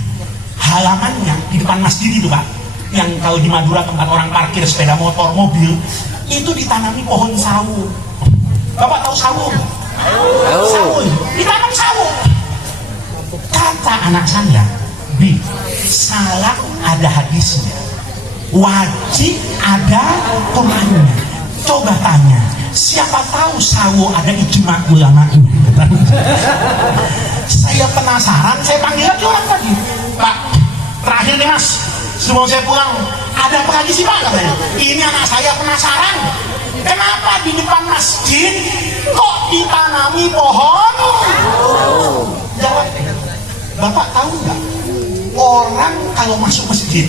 halamannya di depan masjid itu Pak, yang kalau di Madura tempat orang parkir sepeda motor, mobil, itu ditanami pohon sawo. Bapak tahu sawo? Sawo, ditanam sawo. Kata anak saya, salah ada hadisnya, wajib ada Qurannya. Coba tanya, siapa tahu sawo ada ijma ulamanya? Saya penasaran, saya panggil lagi orang tadi. Pak, terakhir nih Mas, sebelum saya pulang, ada apa lagi sih Pak? Katanya, ini anak saya penasaran, kenapa di depan masjid kok ditanami pohon? Jawab, Bapak tahu nggak? Orang kalau masuk masjid,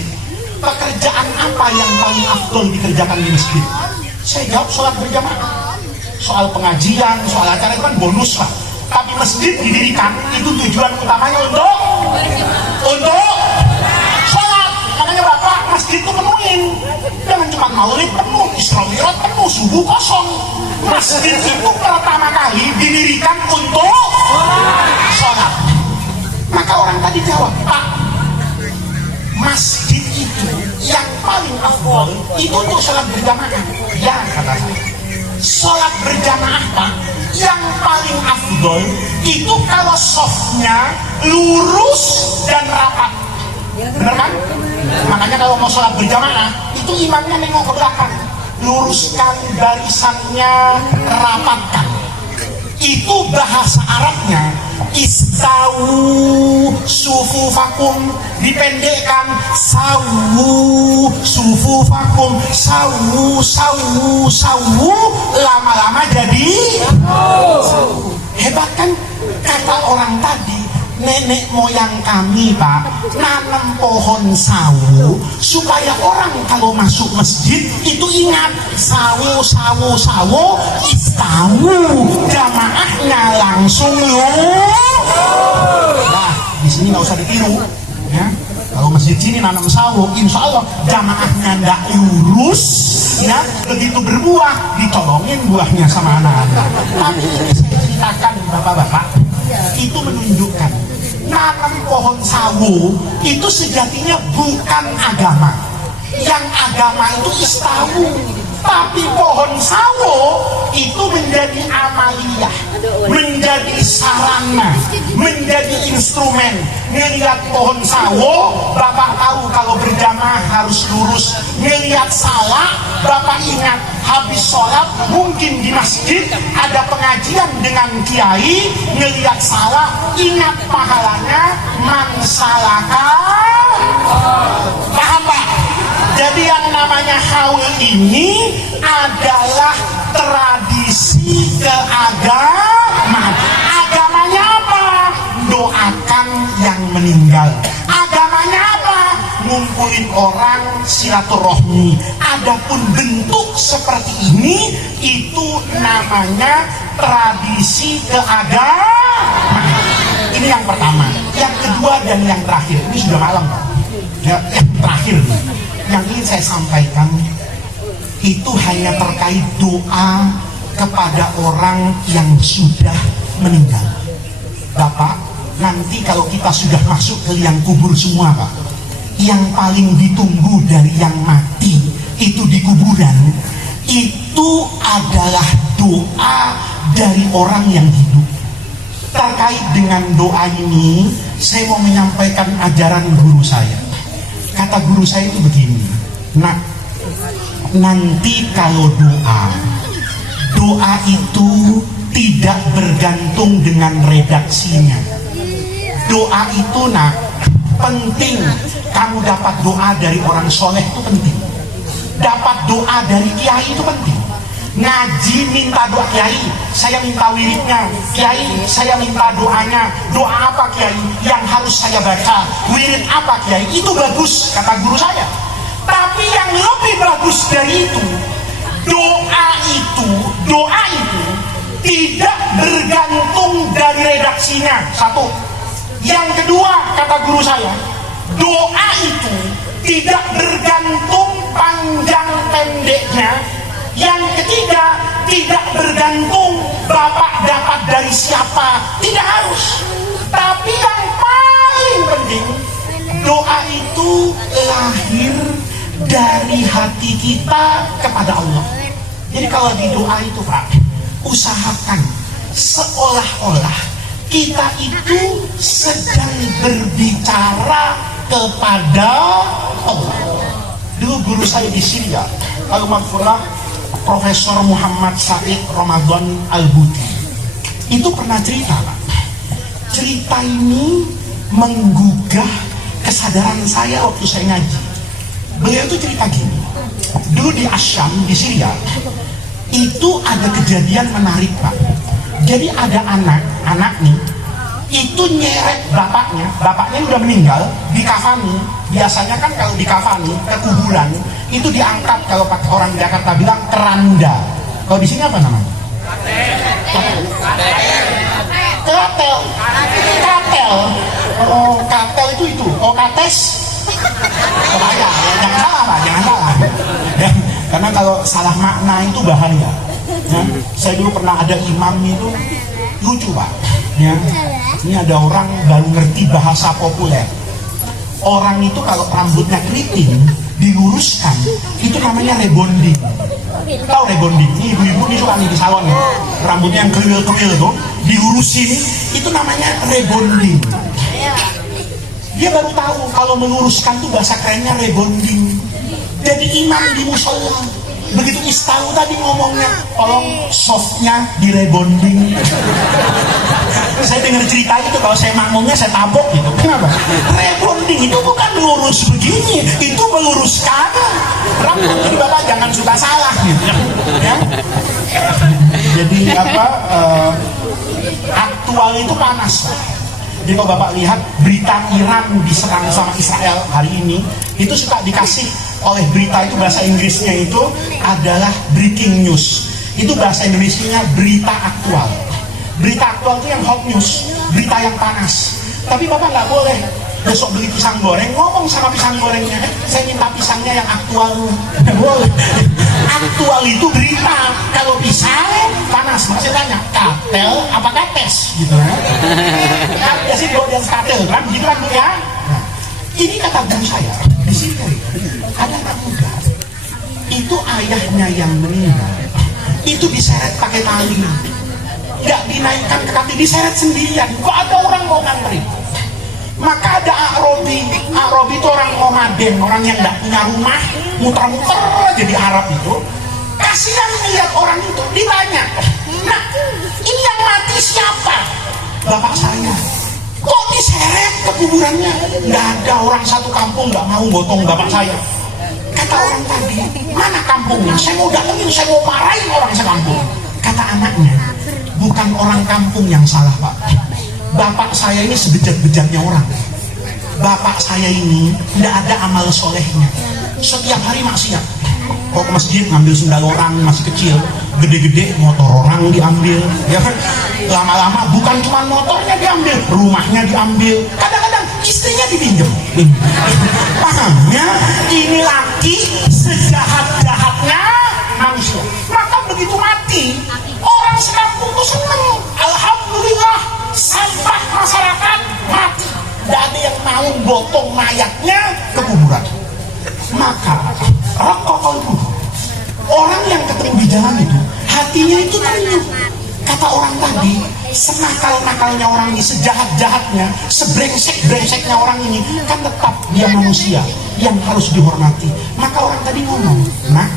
pekerjaan apa yang paling afdol dikerjakan di masjid? Saya jawab sholat berjamaah. Soal pengajian, soal acara itu kan bonus Pak. Tapi masjid didirikan itu tujuan utamanya untuk sholat. Makanya Bapak masjid itu penuhin. Jangan cuma maulid penuh, Isra Mi'raj penuh, subuh kosong. Masjid itu pertama kali didirikan untuk sholat. Maka orang tadi jawab, Pak, masjid itu yang paling afdol itu untuk sholat berjamaah. Ya, kata saya, sholat berjamaah Pak, yang paling afdol itu kalau softnya lurus dan rapat. Bener kan? Makanya kalau mau sholat berjamaah itu imamnya nengok ke belakang, luruskan barisannya, rapatkan. Itu bahasa Arabnya istawu sufufakum, dipendekkan sawu sufufakum, sawu sawu sawu, lama-lama jadi hebat kan? Kata orang tadi, nenek moyang kami Pak nanam pohon sawu supaya orang kalau masuk masjid itu ingat sawu sawu sawu, istawu, jamaahnya langsung nah di sini nggak usah ditiru ya. Kalau masjid sini nanam sawu, insya Allah jamaahnya nggak lurus ya, begitu berbuah dicolongin buahnya sama anak-anak. Tapi saya ceritakan bapak-bapak, itu menunjukkan nanam pohon sawo itu sejatinya bukan agama. Yang agama itu istawu, tapi pohon sawo itu menjadi amaliyah, menjadi sarana, menjadi instrumen. Ngelihat pohon sawo, Bapak tahu kalau berjamaah harus lurus. Ngelihat salah, Bapak ingat habis sholat mungkin di masjid ada pengajian dengan kiai. Ngelihat salah, ingat pahalanya mansalaka. Paham Pak? Jadi yang namanya haul ini adalah tradisi keagamaan. Agamanya apa? Doakan yang meninggal. Agamanya apa? Ngumpulin orang, silaturahmi. Adapun bentuk seperti ini, itu namanya tradisi keagamaan. Ini yang pertama. Yang kedua dan yang terakhir, ini sudah malam Pak. Ya, yang terakhir yang ingin saya sampaikan itu hanya terkait doa kepada orang yang sudah meninggal. Bapak, nanti kalau kita sudah masuk ke liang kubur semua Pak, yang paling ditunggu dari yang mati itu di kuburan, itu adalah doa dari orang yang hidup. Terkait dengan doa ini, saya mau menyampaikan ajaran guru saya. Kata guru saya itu begini, nak, nanti kalau doa itu tidak bergantung dengan redaksinya. Doa itu nak, penting. Kamu dapat doa dari orang soleh itu penting. Dapat doa dari kiai itu penting. Ngaji minta doa kiai, saya minta wiridnya. Kiai, saya minta doanya. Doa apa kiai yang harus saya baca? Wirid apa kiai? Itu bagus, kata guru saya. Tapi yang lebih bagus dari itu, doa itu tidak bergantung dari redaksinya. Satu. Yang kedua, kata guru saya, doa itu tidak bergantung panjang pendeknya. Yang ketiga, tidak bergantung Bapak dapat dari siapa, tidak harus. Tapi yang paling penting, doa itu lahir dari hati kita kepada Allah. Jadi kalau di doa itu Pak, usahakan seolah-olah kita itu sedang berbicara kepada Allah. Dulu guru saya di Syria, Al-Maghfurlah, Profesor Muhammad Said Ramadan Al-Buti, itu pernah cerita Pak. Cerita ini menggugah kesadaran saya waktu saya ngaji. Beliau itu cerita gini, dulu di Asyam di Syria itu ada kejadian menarik Pak. Jadi ada anak nih, itu nyeret bapaknya udah meninggal, dikafani. Biasanya kan kalau dikafani ke kuburan itu diangkat, kalau orang Jakarta bilang keranda. Kalau di sini apa namanya? Katel. Oh, katel itu. Oh, kates. Bahaya. Jangan salah Pak, jangan salah. Ya, karena kalau salah makna itu bahaya. Ya, saya dulu pernah ada imam itu lucu Pak. Ya, ini ada orang baru ngerti bahasa populer. Orang itu kalau rambutnya keriting diluruskan, itu namanya rebonding. Tahu rebonding? Ini ibu-ibu ini suka nih di salon ya. Rambutnya yang keril-keril itu dilurusin, itu namanya rebonding. Dia baru tahu kalau meluruskan tuh bahasa kerennya rebonding. Jadi imam di musola, begitu istahu tadi ngomongnya, tolong softnya di rebonding. Saya dengar cerita itu, kalau saya makmumnya saya tabok gitu. Kenapa? Rebonding itu bukan lurus begini, itu meluruskan rambut. Jadi Bapak jangan suka salah gitu ya. Jadi aktual itu panas. Jadi kalau Bapak lihat berita Iran diserang sama Israel hari ini, itu suka dikasih oleh berita itu, bahasa Inggrisnya itu adalah breaking news. Itu bahasa Indonesianya berita aktual. Berita aktual itu yang hot news, berita yang panas. Tapi Bapak nggak boleh besok beli pisang goreng ngomong sama pisang gorengnya, saya minta pisangnya yang aktual. Nggak boleh. Aktual itu berita. Kalau pisang panas, masih tanya katel apakah tes gitu ya. Kan biasanya kalau dia katel kan begitu kan Bu ya. Nah, ini kata guru saya di sini, ada anak muda itu ayahnya yang meninggal itu diseret pakai tali, nggak dinaikkan ke kaki, diseret sendirian, kok ada orang mau nganterin. Maka ada Arabi itu orang nomaden, orang yang nggak punya rumah, muter-muter aja di Arab itu. Kasihan melihat orang itu, ditanya, nah ini yang mati siapa? Bapak saya. Kok diseret ke kuburannya? Nggak ada orang satu kampung nggak mau gotong bapak saya. Kata orang tadi, mana kampungnya? Saya mau datengin, saya mau marahin orang sekampung. Kata anaknya, bukan orang kampung yang salah Pak. Bapak saya ini sebejat-bejatnya orang. Bapak saya ini tidak ada amal solehnya. Setiap hari maksiat. Kalau ke masjid ngambil sendal orang masih kecil, gede-gede motor orang diambil, ya kan? Lama-lama bukan cuma motornya diambil, rumahnya diambil, kadang-kadang istrinya dipinjam. Pahamnya ini laki sejahat-jahatnya manusia. Maka begitu mati, orang sekampung tuh seneng. Alhamdulillah, sampah masyarakat mati. Tidak ada yang mau gotong mayatnya ke kuburan. Maka rokok orang yang ketemu di jalan itu hatinya itu terenyuh. Kata orang tadi, senakal-nakalnya orang ini, sejahat-jahatnya, sebrengsek-brengseknya orang ini, kan tetap dia manusia yang harus dihormati. Maka orang tadi ngomong, nah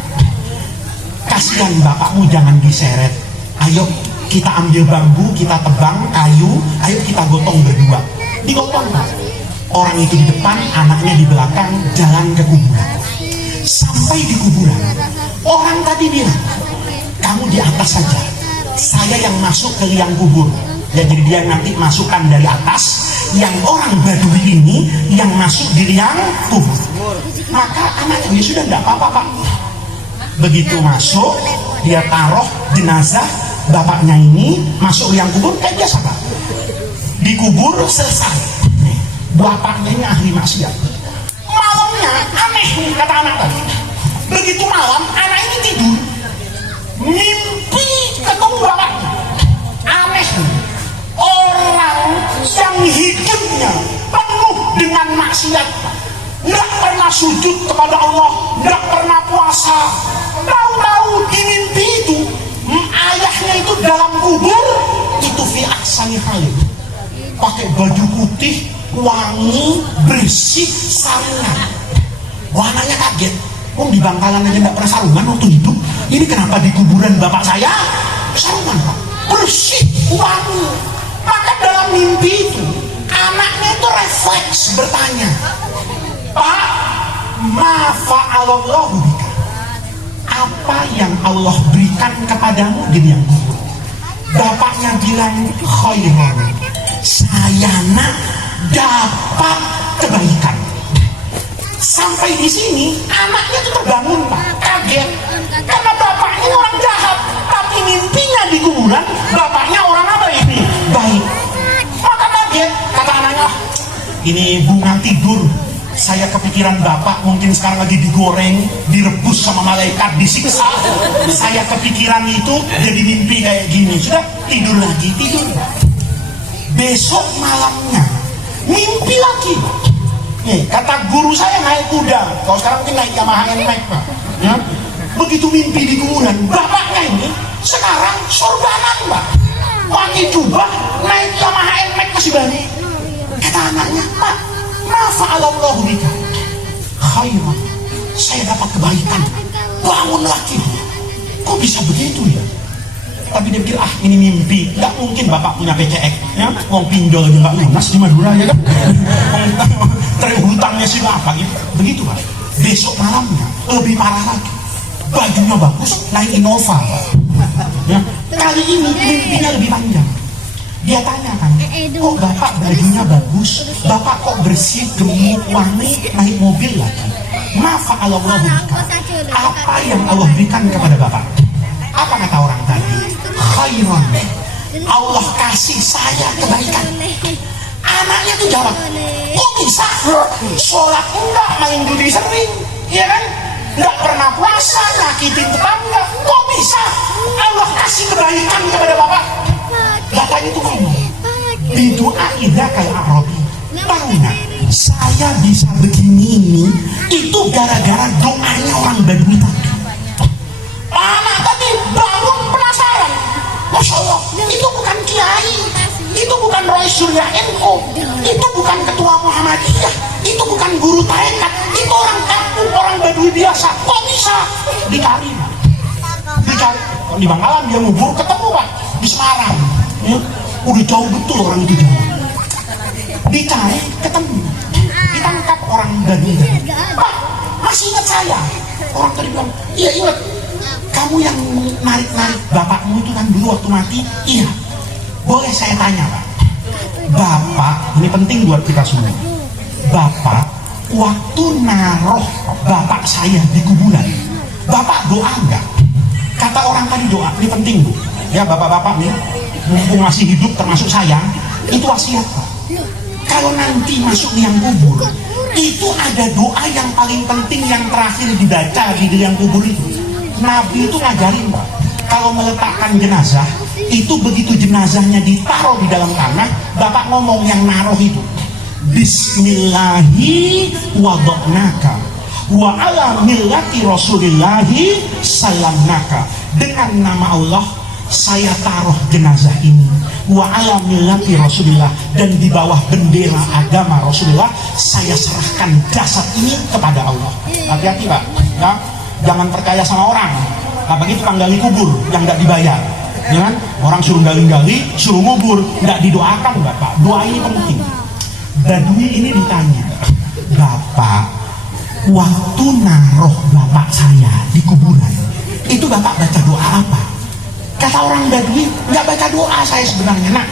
kasihan bapakmu jangan diseret, ayo kita ambil bambu, kita tebang kayu, ayo kita gotong berdua. Digotong Pak. Orang itu di depan, anaknya di belakang, jalan ke kuburan. Sampai di kuburan, orang tadi bilang, kamu di atas saja, saya yang masuk ke liang kubur. Ya, jadi dia nanti masukkan dari atas, yang orang Badui ini yang masuk di liang kubur. Maka anaknya sudah tidak apa-apa Pak. Begitu masuk, dia taruh jenazah, bapaknya ini masuk liang kubur kayak biasa Pak. Dikubur selesai. Bapaknya ini ahli maksiat. Malamnya aneh nih kata anak tadi. Begitu malam anak ini tidur, mimpi ketemu bapaknya. Aneh nih. Orang yang hidupnya penuh dengan maksiat, nggak pernah sujud kepada Allah, nggak pernah puasa, tahu-tahu di mimpi itu ayahnya itu dalam kubur itu fi ahsani halin, pakai baju putih, wangi, bersih, sarungan. Wah, anaknya kaget. Oh, di Bangkalan aja nggak pernah sarungan waktu hidup. Ini kenapa di kuburan bapak saya sarungan, Pak? Bersih, wangi. Maka dalam mimpi itu anaknya itu refleks bertanya, Pak, ma fa'alallahu bika, apa yang Allah berikan kepadamu di liang kubur? Bapaknya bilang, khairan, saya nak dapat kebaikan. Sampai di sini anaknya tuh terbangun Pak, kaget karena bapaknya orang jahat, tapi mimpinya di kuburan bapaknya orang apa ini? Baik. Maka kaget, kata anaknya, ini bunga tidur, saya kepikiran bapak mungkin sekarang lagi digoreng, direbus sama malaikat, disiksa. Saya kepikiran itu jadi mimpi kayak gini. Sudah tidur lagi, tidur. Besok malamnya mimpi lagi. Nih, kata guru saya naik kuda. Kalau sekarang mungkin naik Yamaha NMAX Pak. Ya? Begitu mimpi di kuburan, bapaknya ini sekarang sorbanan Pak. Pakai jubah, naik Yamaha NMAX masih balik. Kata anaknya, Pak, mafa'alallahu bika, khairan, saya dapat kebaikan. Bangun lagi. Kok bisa begitu ya? Tapi dia pikir, ini mimpi, nggak mungkin bapak punya PCX, ya? Wong pinjol aja nggak lunas di Madura, ya kan? Hutangnya sih apa gitu. Begitu Pak. Besok malamnya lebih parah lagi. Bajunya bagus, naik Innova. Ya. Kali ini mimpinya lebih panjang. Dia tanyakan, kok bapak bajunya bagus, bapak kok bersih, gemuk, wangi, naik mobil lagi? Mafa'alallahu bika, apa yang Allah berikan kepada bapak? Apa kata orang tadi? Khairan, Allah kasih saya kebaikan. Anaknya tuh jawab, kok bisa? Sholat enggak, main judi sering, ya kan? Enggak pernah puasa, nyakitin tetangga, kok bisa? Allah kasih kebaikan kepada bapak. Bapaknya itu ngomong, di doa indah kayak Arabi. Tahu nggak? Saya bisa begini ini, itu gara-gara doanya orang Badui tadi. Anak tadi bangun penasaran. Masya Allah, itu bukan kiai, itu bukan Roy Surya NU, itu bukan ketua Muhammadiyah, itu bukan guru tarekat, itu orang kampung, orang Badui biasa. Kok bisa? Dicari, dicari. Di Bangkalan dia ngubur, ketemu Pak di Semarang. Ya, udah jauh betul orang itu jauh. Dicari, ketemu, ditangkap orang Badui. Pak, masih ingat saya? Orang tadi bilang, iya ingat. Kamu yang narik-narik bapakmu itu kan dulu waktu mati? Iya. Boleh saya tanya Pak? Bapak, ini penting buat kita semua. Bapak, waktu naruh bapak saya di kuburan, bapak doa enggak? Kata orang tadi doa, ini penting Bu. Ya bapak-bapak nih, mumpung masih hidup termasuk saya, itu wasiat Pak. Kalau nanti masuk liang kubur, itu ada doa yang paling penting yang terakhir dibaca di liang kubur itu. Nabi itu ngajarin Pak, kalau meletakkan jenazah itu begitu jenazahnya ditaruh di dalam tanah, bapak ngomong yang naruh itu, Bismillahi wadoknaka wa ala millati rasulillahi salamnaka, dengan nama Allah saya taruh jenazah ini, wa ala millati rasulillah, dan di bawah bendera agama Rasulullah saya serahkan jasad ini kepada Allah. Hati-hati Pak ya, jangan percaya sama orang. Nah begitu tukang gali kubur yang nggak dibayar, ya kan? Orang suruh gali-gali, suruh ngubur, nggak didoakan Bapak. Doa ini penting. Badui ini ditanya, Bapak, waktu naruh bapak saya di kuburan, itu Bapak baca doa apa? Kata orang Badui, nggak baca doa saya sebenarnya. Nah,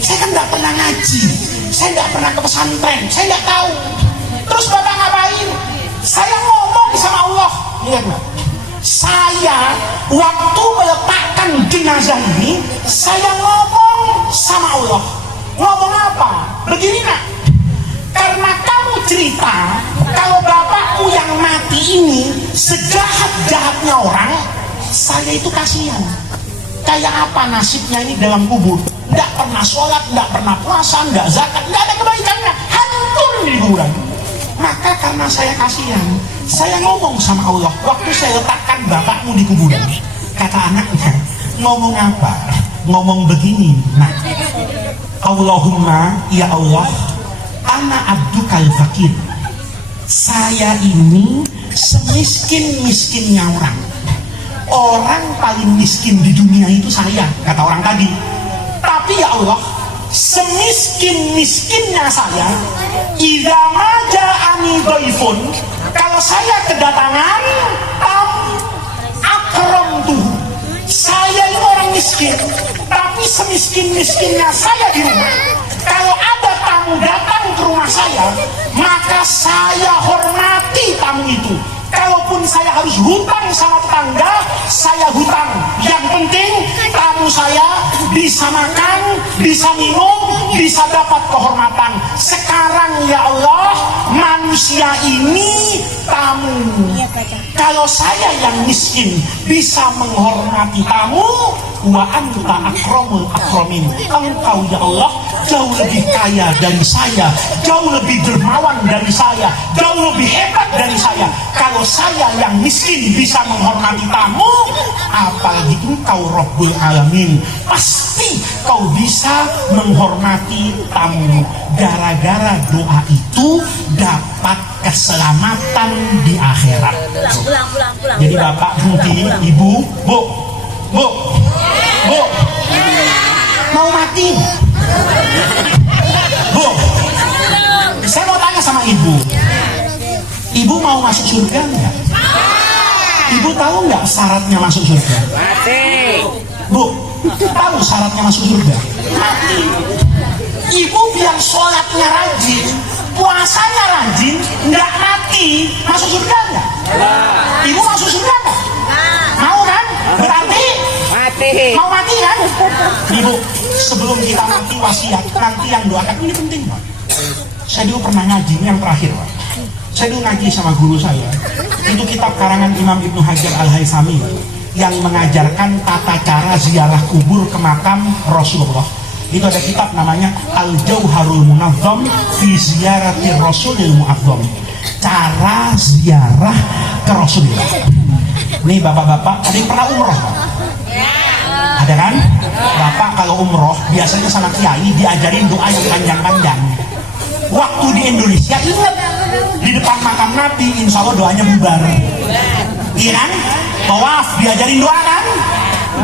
saya kan nggak pernah ngaji, saya nggak pernah ke pesantren, saya nggak tahu. Terus Bapak ngapain? Saya ngomong sama Allah. Lihat Pak, saya waktu meletakkan menguburkan jenazah ini, saya ngomong sama Allah. Ngomong apa? Begini nak, karena kamu cerita kalau bapakmu yang mati ini sejahat-jahatnya orang, saya itu kasihan. Kayak apa nasibnya ini dalam kubur? Tidak pernah sholat, tidak pernah puasa, tidak zakat, tidak ada kebaikannya, hancur di kuburan. Maka karena saya kasihan, saya ngomong sama Allah waktu saya letakkan bapakmu di kuburan. Kata anaknya, ngomong apa? Ngomong begini, nak, Allahumma ya Allah, ana abdukal fakir. Saya ini semiskin-miskinnya orang. Orang paling miskin di dunia itu saya, kata orang tadi. Tapi ya Allah, semiskin-miskinnya saya, idza maja'ani dhaifun, kalau saya kedatangan tamu, akramtuhu. Saya ini orang miskin, tapi semiskin-miskinnya saya di rumah. Kalau ada tamu datang ke rumah saya, maka saya hormati tamu itu. Kalaupun saya harus hutang sama tetangga, saya hutang. Yang penting tamu saya bisa makan, bisa minum, bisa dapat kehormatan. Sekarang ya Allah, manusia ini tamu. Kalau saya yang miskin bisa menghormati tamu, wa anta akramul akramin. Engkau ya Allah jauh lebih kaya dari saya, jauh lebih dermawan dari saya, jauh lebih hebat dari saya. Kalau saya yang miskin bisa menghormati tamu, apalagi engkau Rabbul Alamin, pasti kau bisa menghormati tamu. Gara-gara doa itu dapat keselamatan di akhirat. Pulang. Jadi bapak, budi, ibu, bu, mau mati? Bu, saya mau tanya sama ibu. Ibu mau masuk surga nggak? Ibu tahu nggak syaratnya masuk surga? Mati. Bu, tahu syaratnya masuk surga? Mati. Ibu biar sholatnya rajin, puasanya rajin, nggak mati, masuk surga nggak? Ibu masuk surga nggak? Mau kan? Berarti Mati. mau mati kan? Ibu, sebelum kita mati wasiat, nanti yang doakan ini penting Pak. Saya dulu pernah ngaji, ini yang terakhir Pak. Saya dulu ngaji sama guru saya. Itu kitab karangan Imam Ibnu Hajar Al-Haythami yang mengajarkan tata cara ziarah kubur ke makam Rasulullah. Itu ada kitab namanya Al-Jauharul Munazzam fi Ziyaratir Rasulil Mu'azzam. Cara ziarah ke Rasulullah. Nih bapak-bapak, ada yang pernah umroh Pak? Ada kan? Bapak kalau umroh biasanya sama kiai diajarin doa yang panjang-panjang. Waktu di Indonesia ingat, di depan makam Nabi insya Allah doanya bubar. Iya kan? Tawaf diajarin doa kan?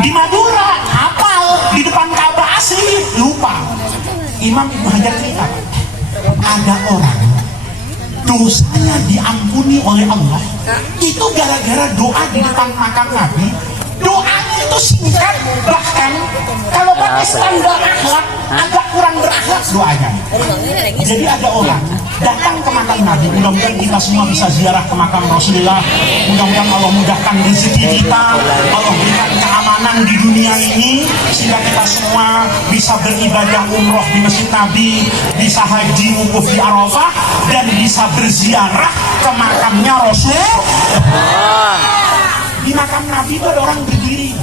Di Madura hafal, di depan Ka'bah asli lupa. Imam Ibnu Hajar cerita, ada orang dosanya diampuni oleh Allah itu gara-gara doa di depan makam Nabi. Doanya itu singkat, bahkan kalau pakai standar akhlak agak kurang berakhlak doanya. Jadi ada orang datang ke makam Nabi, mudah-mudahan kita semua bisa ziarah ke makam Rasulullah, mudah-mudahan Allah mudahkan rezeki kita, Allah berikan keamanan di dunia ini sehingga kita semua bisa beribadah umroh di Masjid Nabi, bisa haji wukuf di Arafah, dan bisa berziarah ke makamnya Rasulullah. Di makam Nabi itu ada orang berdiri,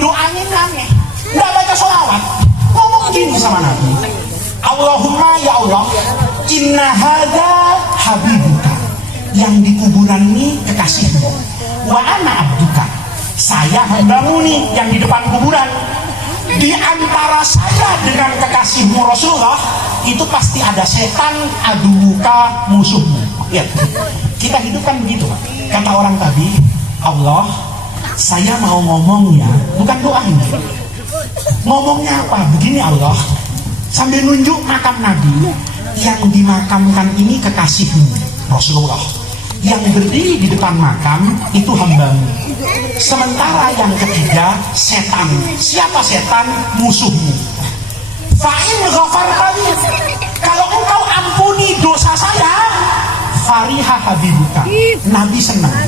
doanya aneh, nggak baca sholawat, ngomong gini sama Nabi, Allahumma ya Allah, inna hadza habibuka, yang di kuburan ini kekasihmu, wa ana abduka, saya hambamu nih yang di depan kuburan. Di antara saya dengan kekasihmu Rasulullah itu pasti ada setan, aduka, musuhmu. Ya, kita hidupkan begitu Pak. Kata orang tadi, Allah, saya mau ngomongnya, bukan doa ini. Ngomongnya apa? Begini Allah, sambil nunjuk makam Nabi, yang dimakamkan ini kekasihmu Rasulullah, yang berdiri di depan makam itu hambamu. Sementara yang ketiga setan. Siapa setan? Musuhmu. Fa'in ghafartani, kalau engkau ampuni dosa saya, fariha habibuka, Nabi senang,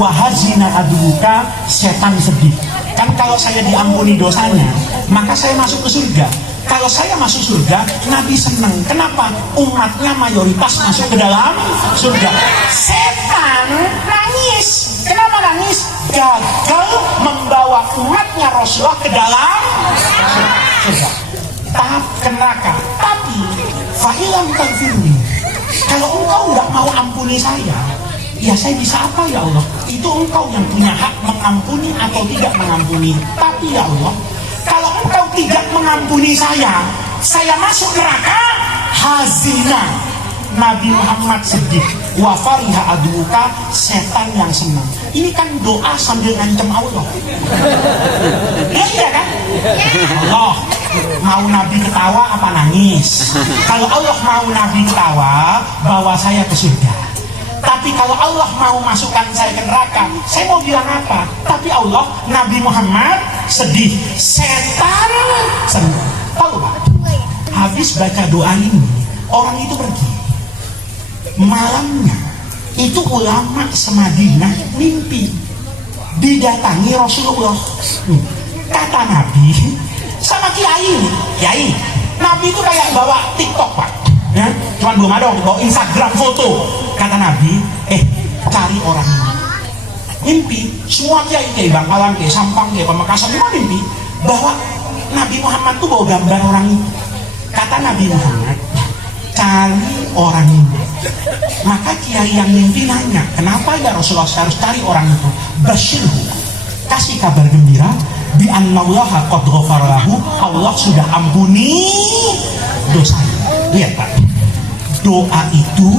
wahazina adubuka, setan sedih. Kan kalau saya diampuni dosanya, maka saya masuk ke surga. Kalau saya masuk surga, Nabi senang. Kenapa? Umatnya mayoritas masuk ke dalam surga. Setan nangis. Kenapa nangis? Gagal membawa umatnya Rasulullah ke dalam surga. Tahap ke neraka. Tapi fa'ilam tagfirni, kalau engkau nggak mau ampuni saya, ya saya bisa apa ya Allah? Itu engkau yang punya hak mengampuni atau tidak mengampuni. Tapi ya Allah, kalau engkau tidak mengampuni saya masuk neraka. Hazina, Nabi Muhammad sedih. Wa fariha aduka, setan yang senang. Ini kan doa sambil ngancam Allah. Iya kan? Allah mau Nabi ketawa apa nangis? Kalau Allah mau Nabi ketawa, bawa saya ke surga. Tapi kalau Allah mau masukkan saya ke neraka, saya mau bilang apa? Tapi Allah, Nabi Muhammad sedih, setan senang. Tahu Pak? Habis baca doa ini, orang itu pergi. Malamnya itu ulama semadinah mimpi didatangi Rasulullah. Kata Nabi sama Kiai, Nabi itu kayak bawa TikTok Pak, ya, cuman belum ada bawa Instagram foto. Kata Nabi, cari orang ini. Mimpi semua Kiai Bangkalan, Kiai Sampang, Kiai Pamekasan semua mimpi bahwa Nabi Muhammad tuh bawa gambar orang ini. Kata Nabi Muhammad, cari orang ini. Maka Kiai yang mimpi nanya, kenapa ya Rasulullah harus cari orang itu? Basyirhu, kasih kabar gembira, bi annallaha qad ghafara lahu, Allah sudah ampuni dosanya. Lihat Pak, doa itu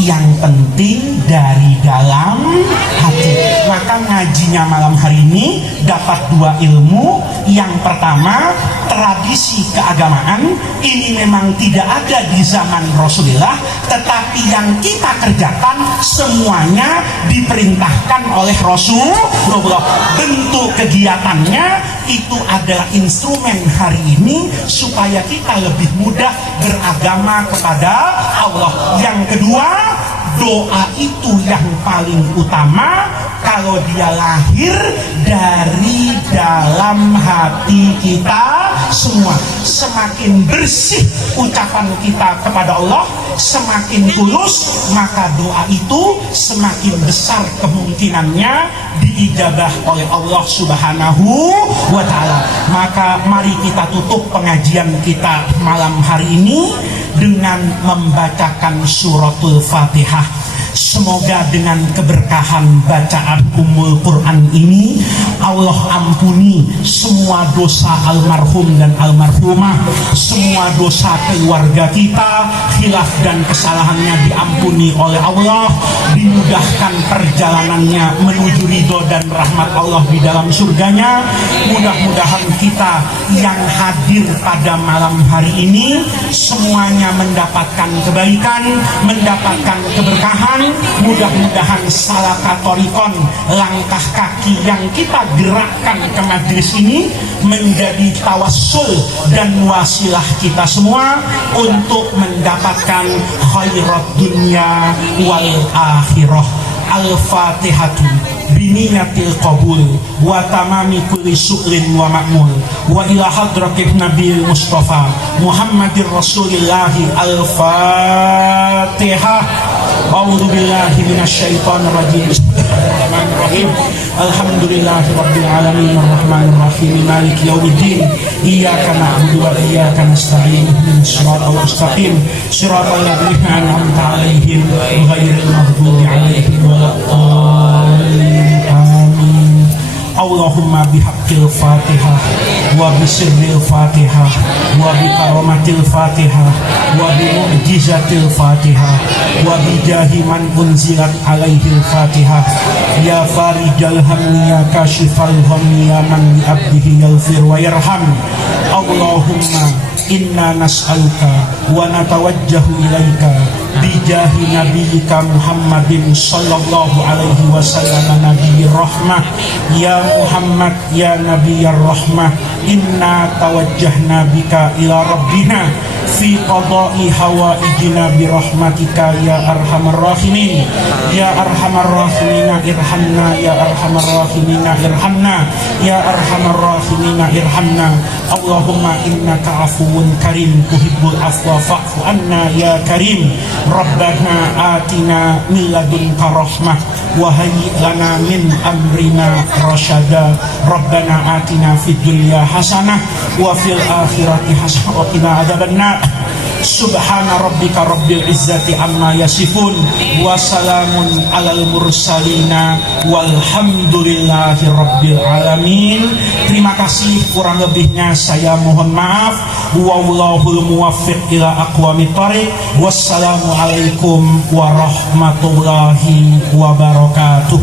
yang penting dari dalam hati. Maka ngajinya malam hari ini dapat dua ilmu. Yang pertama, tradisi keagamaan ini memang tidak ada di zaman Rasulullah, tetapi yang kita kerjakan semuanya diperintahkan oleh Rasulullah. Bentuk kegiatannya itu adalah instrumen hari ini supaya kita lebih mudah beragama kepada Allah. Yang kedua, doa itu yang paling utama kalau dia lahir dari dalam hati kita semua. Semakin bersih ucapan kita kepada Allah, semakin tulus, maka doa itu semakin besar kemungkinannya diijabah oleh Allah Subhanahu wa ta'ala. Maka mari kita tutup pengajian kita malam hari ini dengan membacakan suratul Fatihah. Semoga dengan keberkahan bacaan Ummul Quran ini Allah ampuni semua dosa almarhum dan almarhumah, semua dosa keluarga kita, khilaf dan kesalahannya diampuni oleh Allah, dimudahkan perjalanannya menuju ridho dan rahmat Allah di dalam surganya. Mudah-mudahan kita yang hadir pada malam hari ini semuanya mendapatkan kebaikan, mendapatkan keberkahan. Mudah-mudahan salaka torikon, langkah kaki yang kita gerakkan ke majlis ini menjadi tawassul dan wasilah kita semua untuk mendapatkan khairat dunia wal akhirah. Al-Fatihatu biniyatil qabul wa tamami kulli syu'rin wa ma'mul wa ila hadratin Nabi Mustafa Muhammadir Rasulillahi. Al-Fatihah. A'udzu billahi minasyaitonir rajim. Bismillahirrahmanirrahim. Alhamdulillahi rabbil alamin arrahmanir rahim maliki yaumiddin. Iyyaka na'budu wa iyyaka nasta'in. Ihdinas siratal mustaqim. Siratal ladzina an'amta 'alaihim ghairil maghdubi 'alaihim waladdallin. Amin. Allahumma bihaqqil Fatihah wa bisirril Fatihah wa bikaramatil Fatihah wa bimu'jizatil Fatihah wa bijahi man unzilat alaihil Fatihah ya farijal hamni ya kashifal ghammi ya man li abdihi yaghfir wa yarham. Allahumma inna nas'aluka wa natawajjahu ilaika bijahi nabiyyika Muhammadin sallallahu alaihi wasallam nabiyyir rahmah. Ya Muhammad ya nabiyyir rahmah, inna tawajjahna bika ila rabbina fi qada'i hawaijina birahmatika ya arhamar rahimin. Ya arhamar rahimina irhamna, ya arhamar rahimina irhamna, ya arhamar rahimina irhamna. Allahumma innaka afuwun karim tuhibbul afwa fa'fu anna ya karim. Rabbana atina min ladunka rahmah wa hayyi lana min amrina rasyada. Rabbana atina fid dunya hasanah wa fil akhirati hasanah wa qina adzabannar. Subhana rabbika rabbil izzati amma yasifun wa salamun alal mursalina walhamdulillahi rabbil alamin. Terima kasih, kurang lebihnya saya mohon maaf. Wallahul muwaffiq ila aqwamit thoriq. Wassalamu alaikum warahmatullahi wabarakatuh.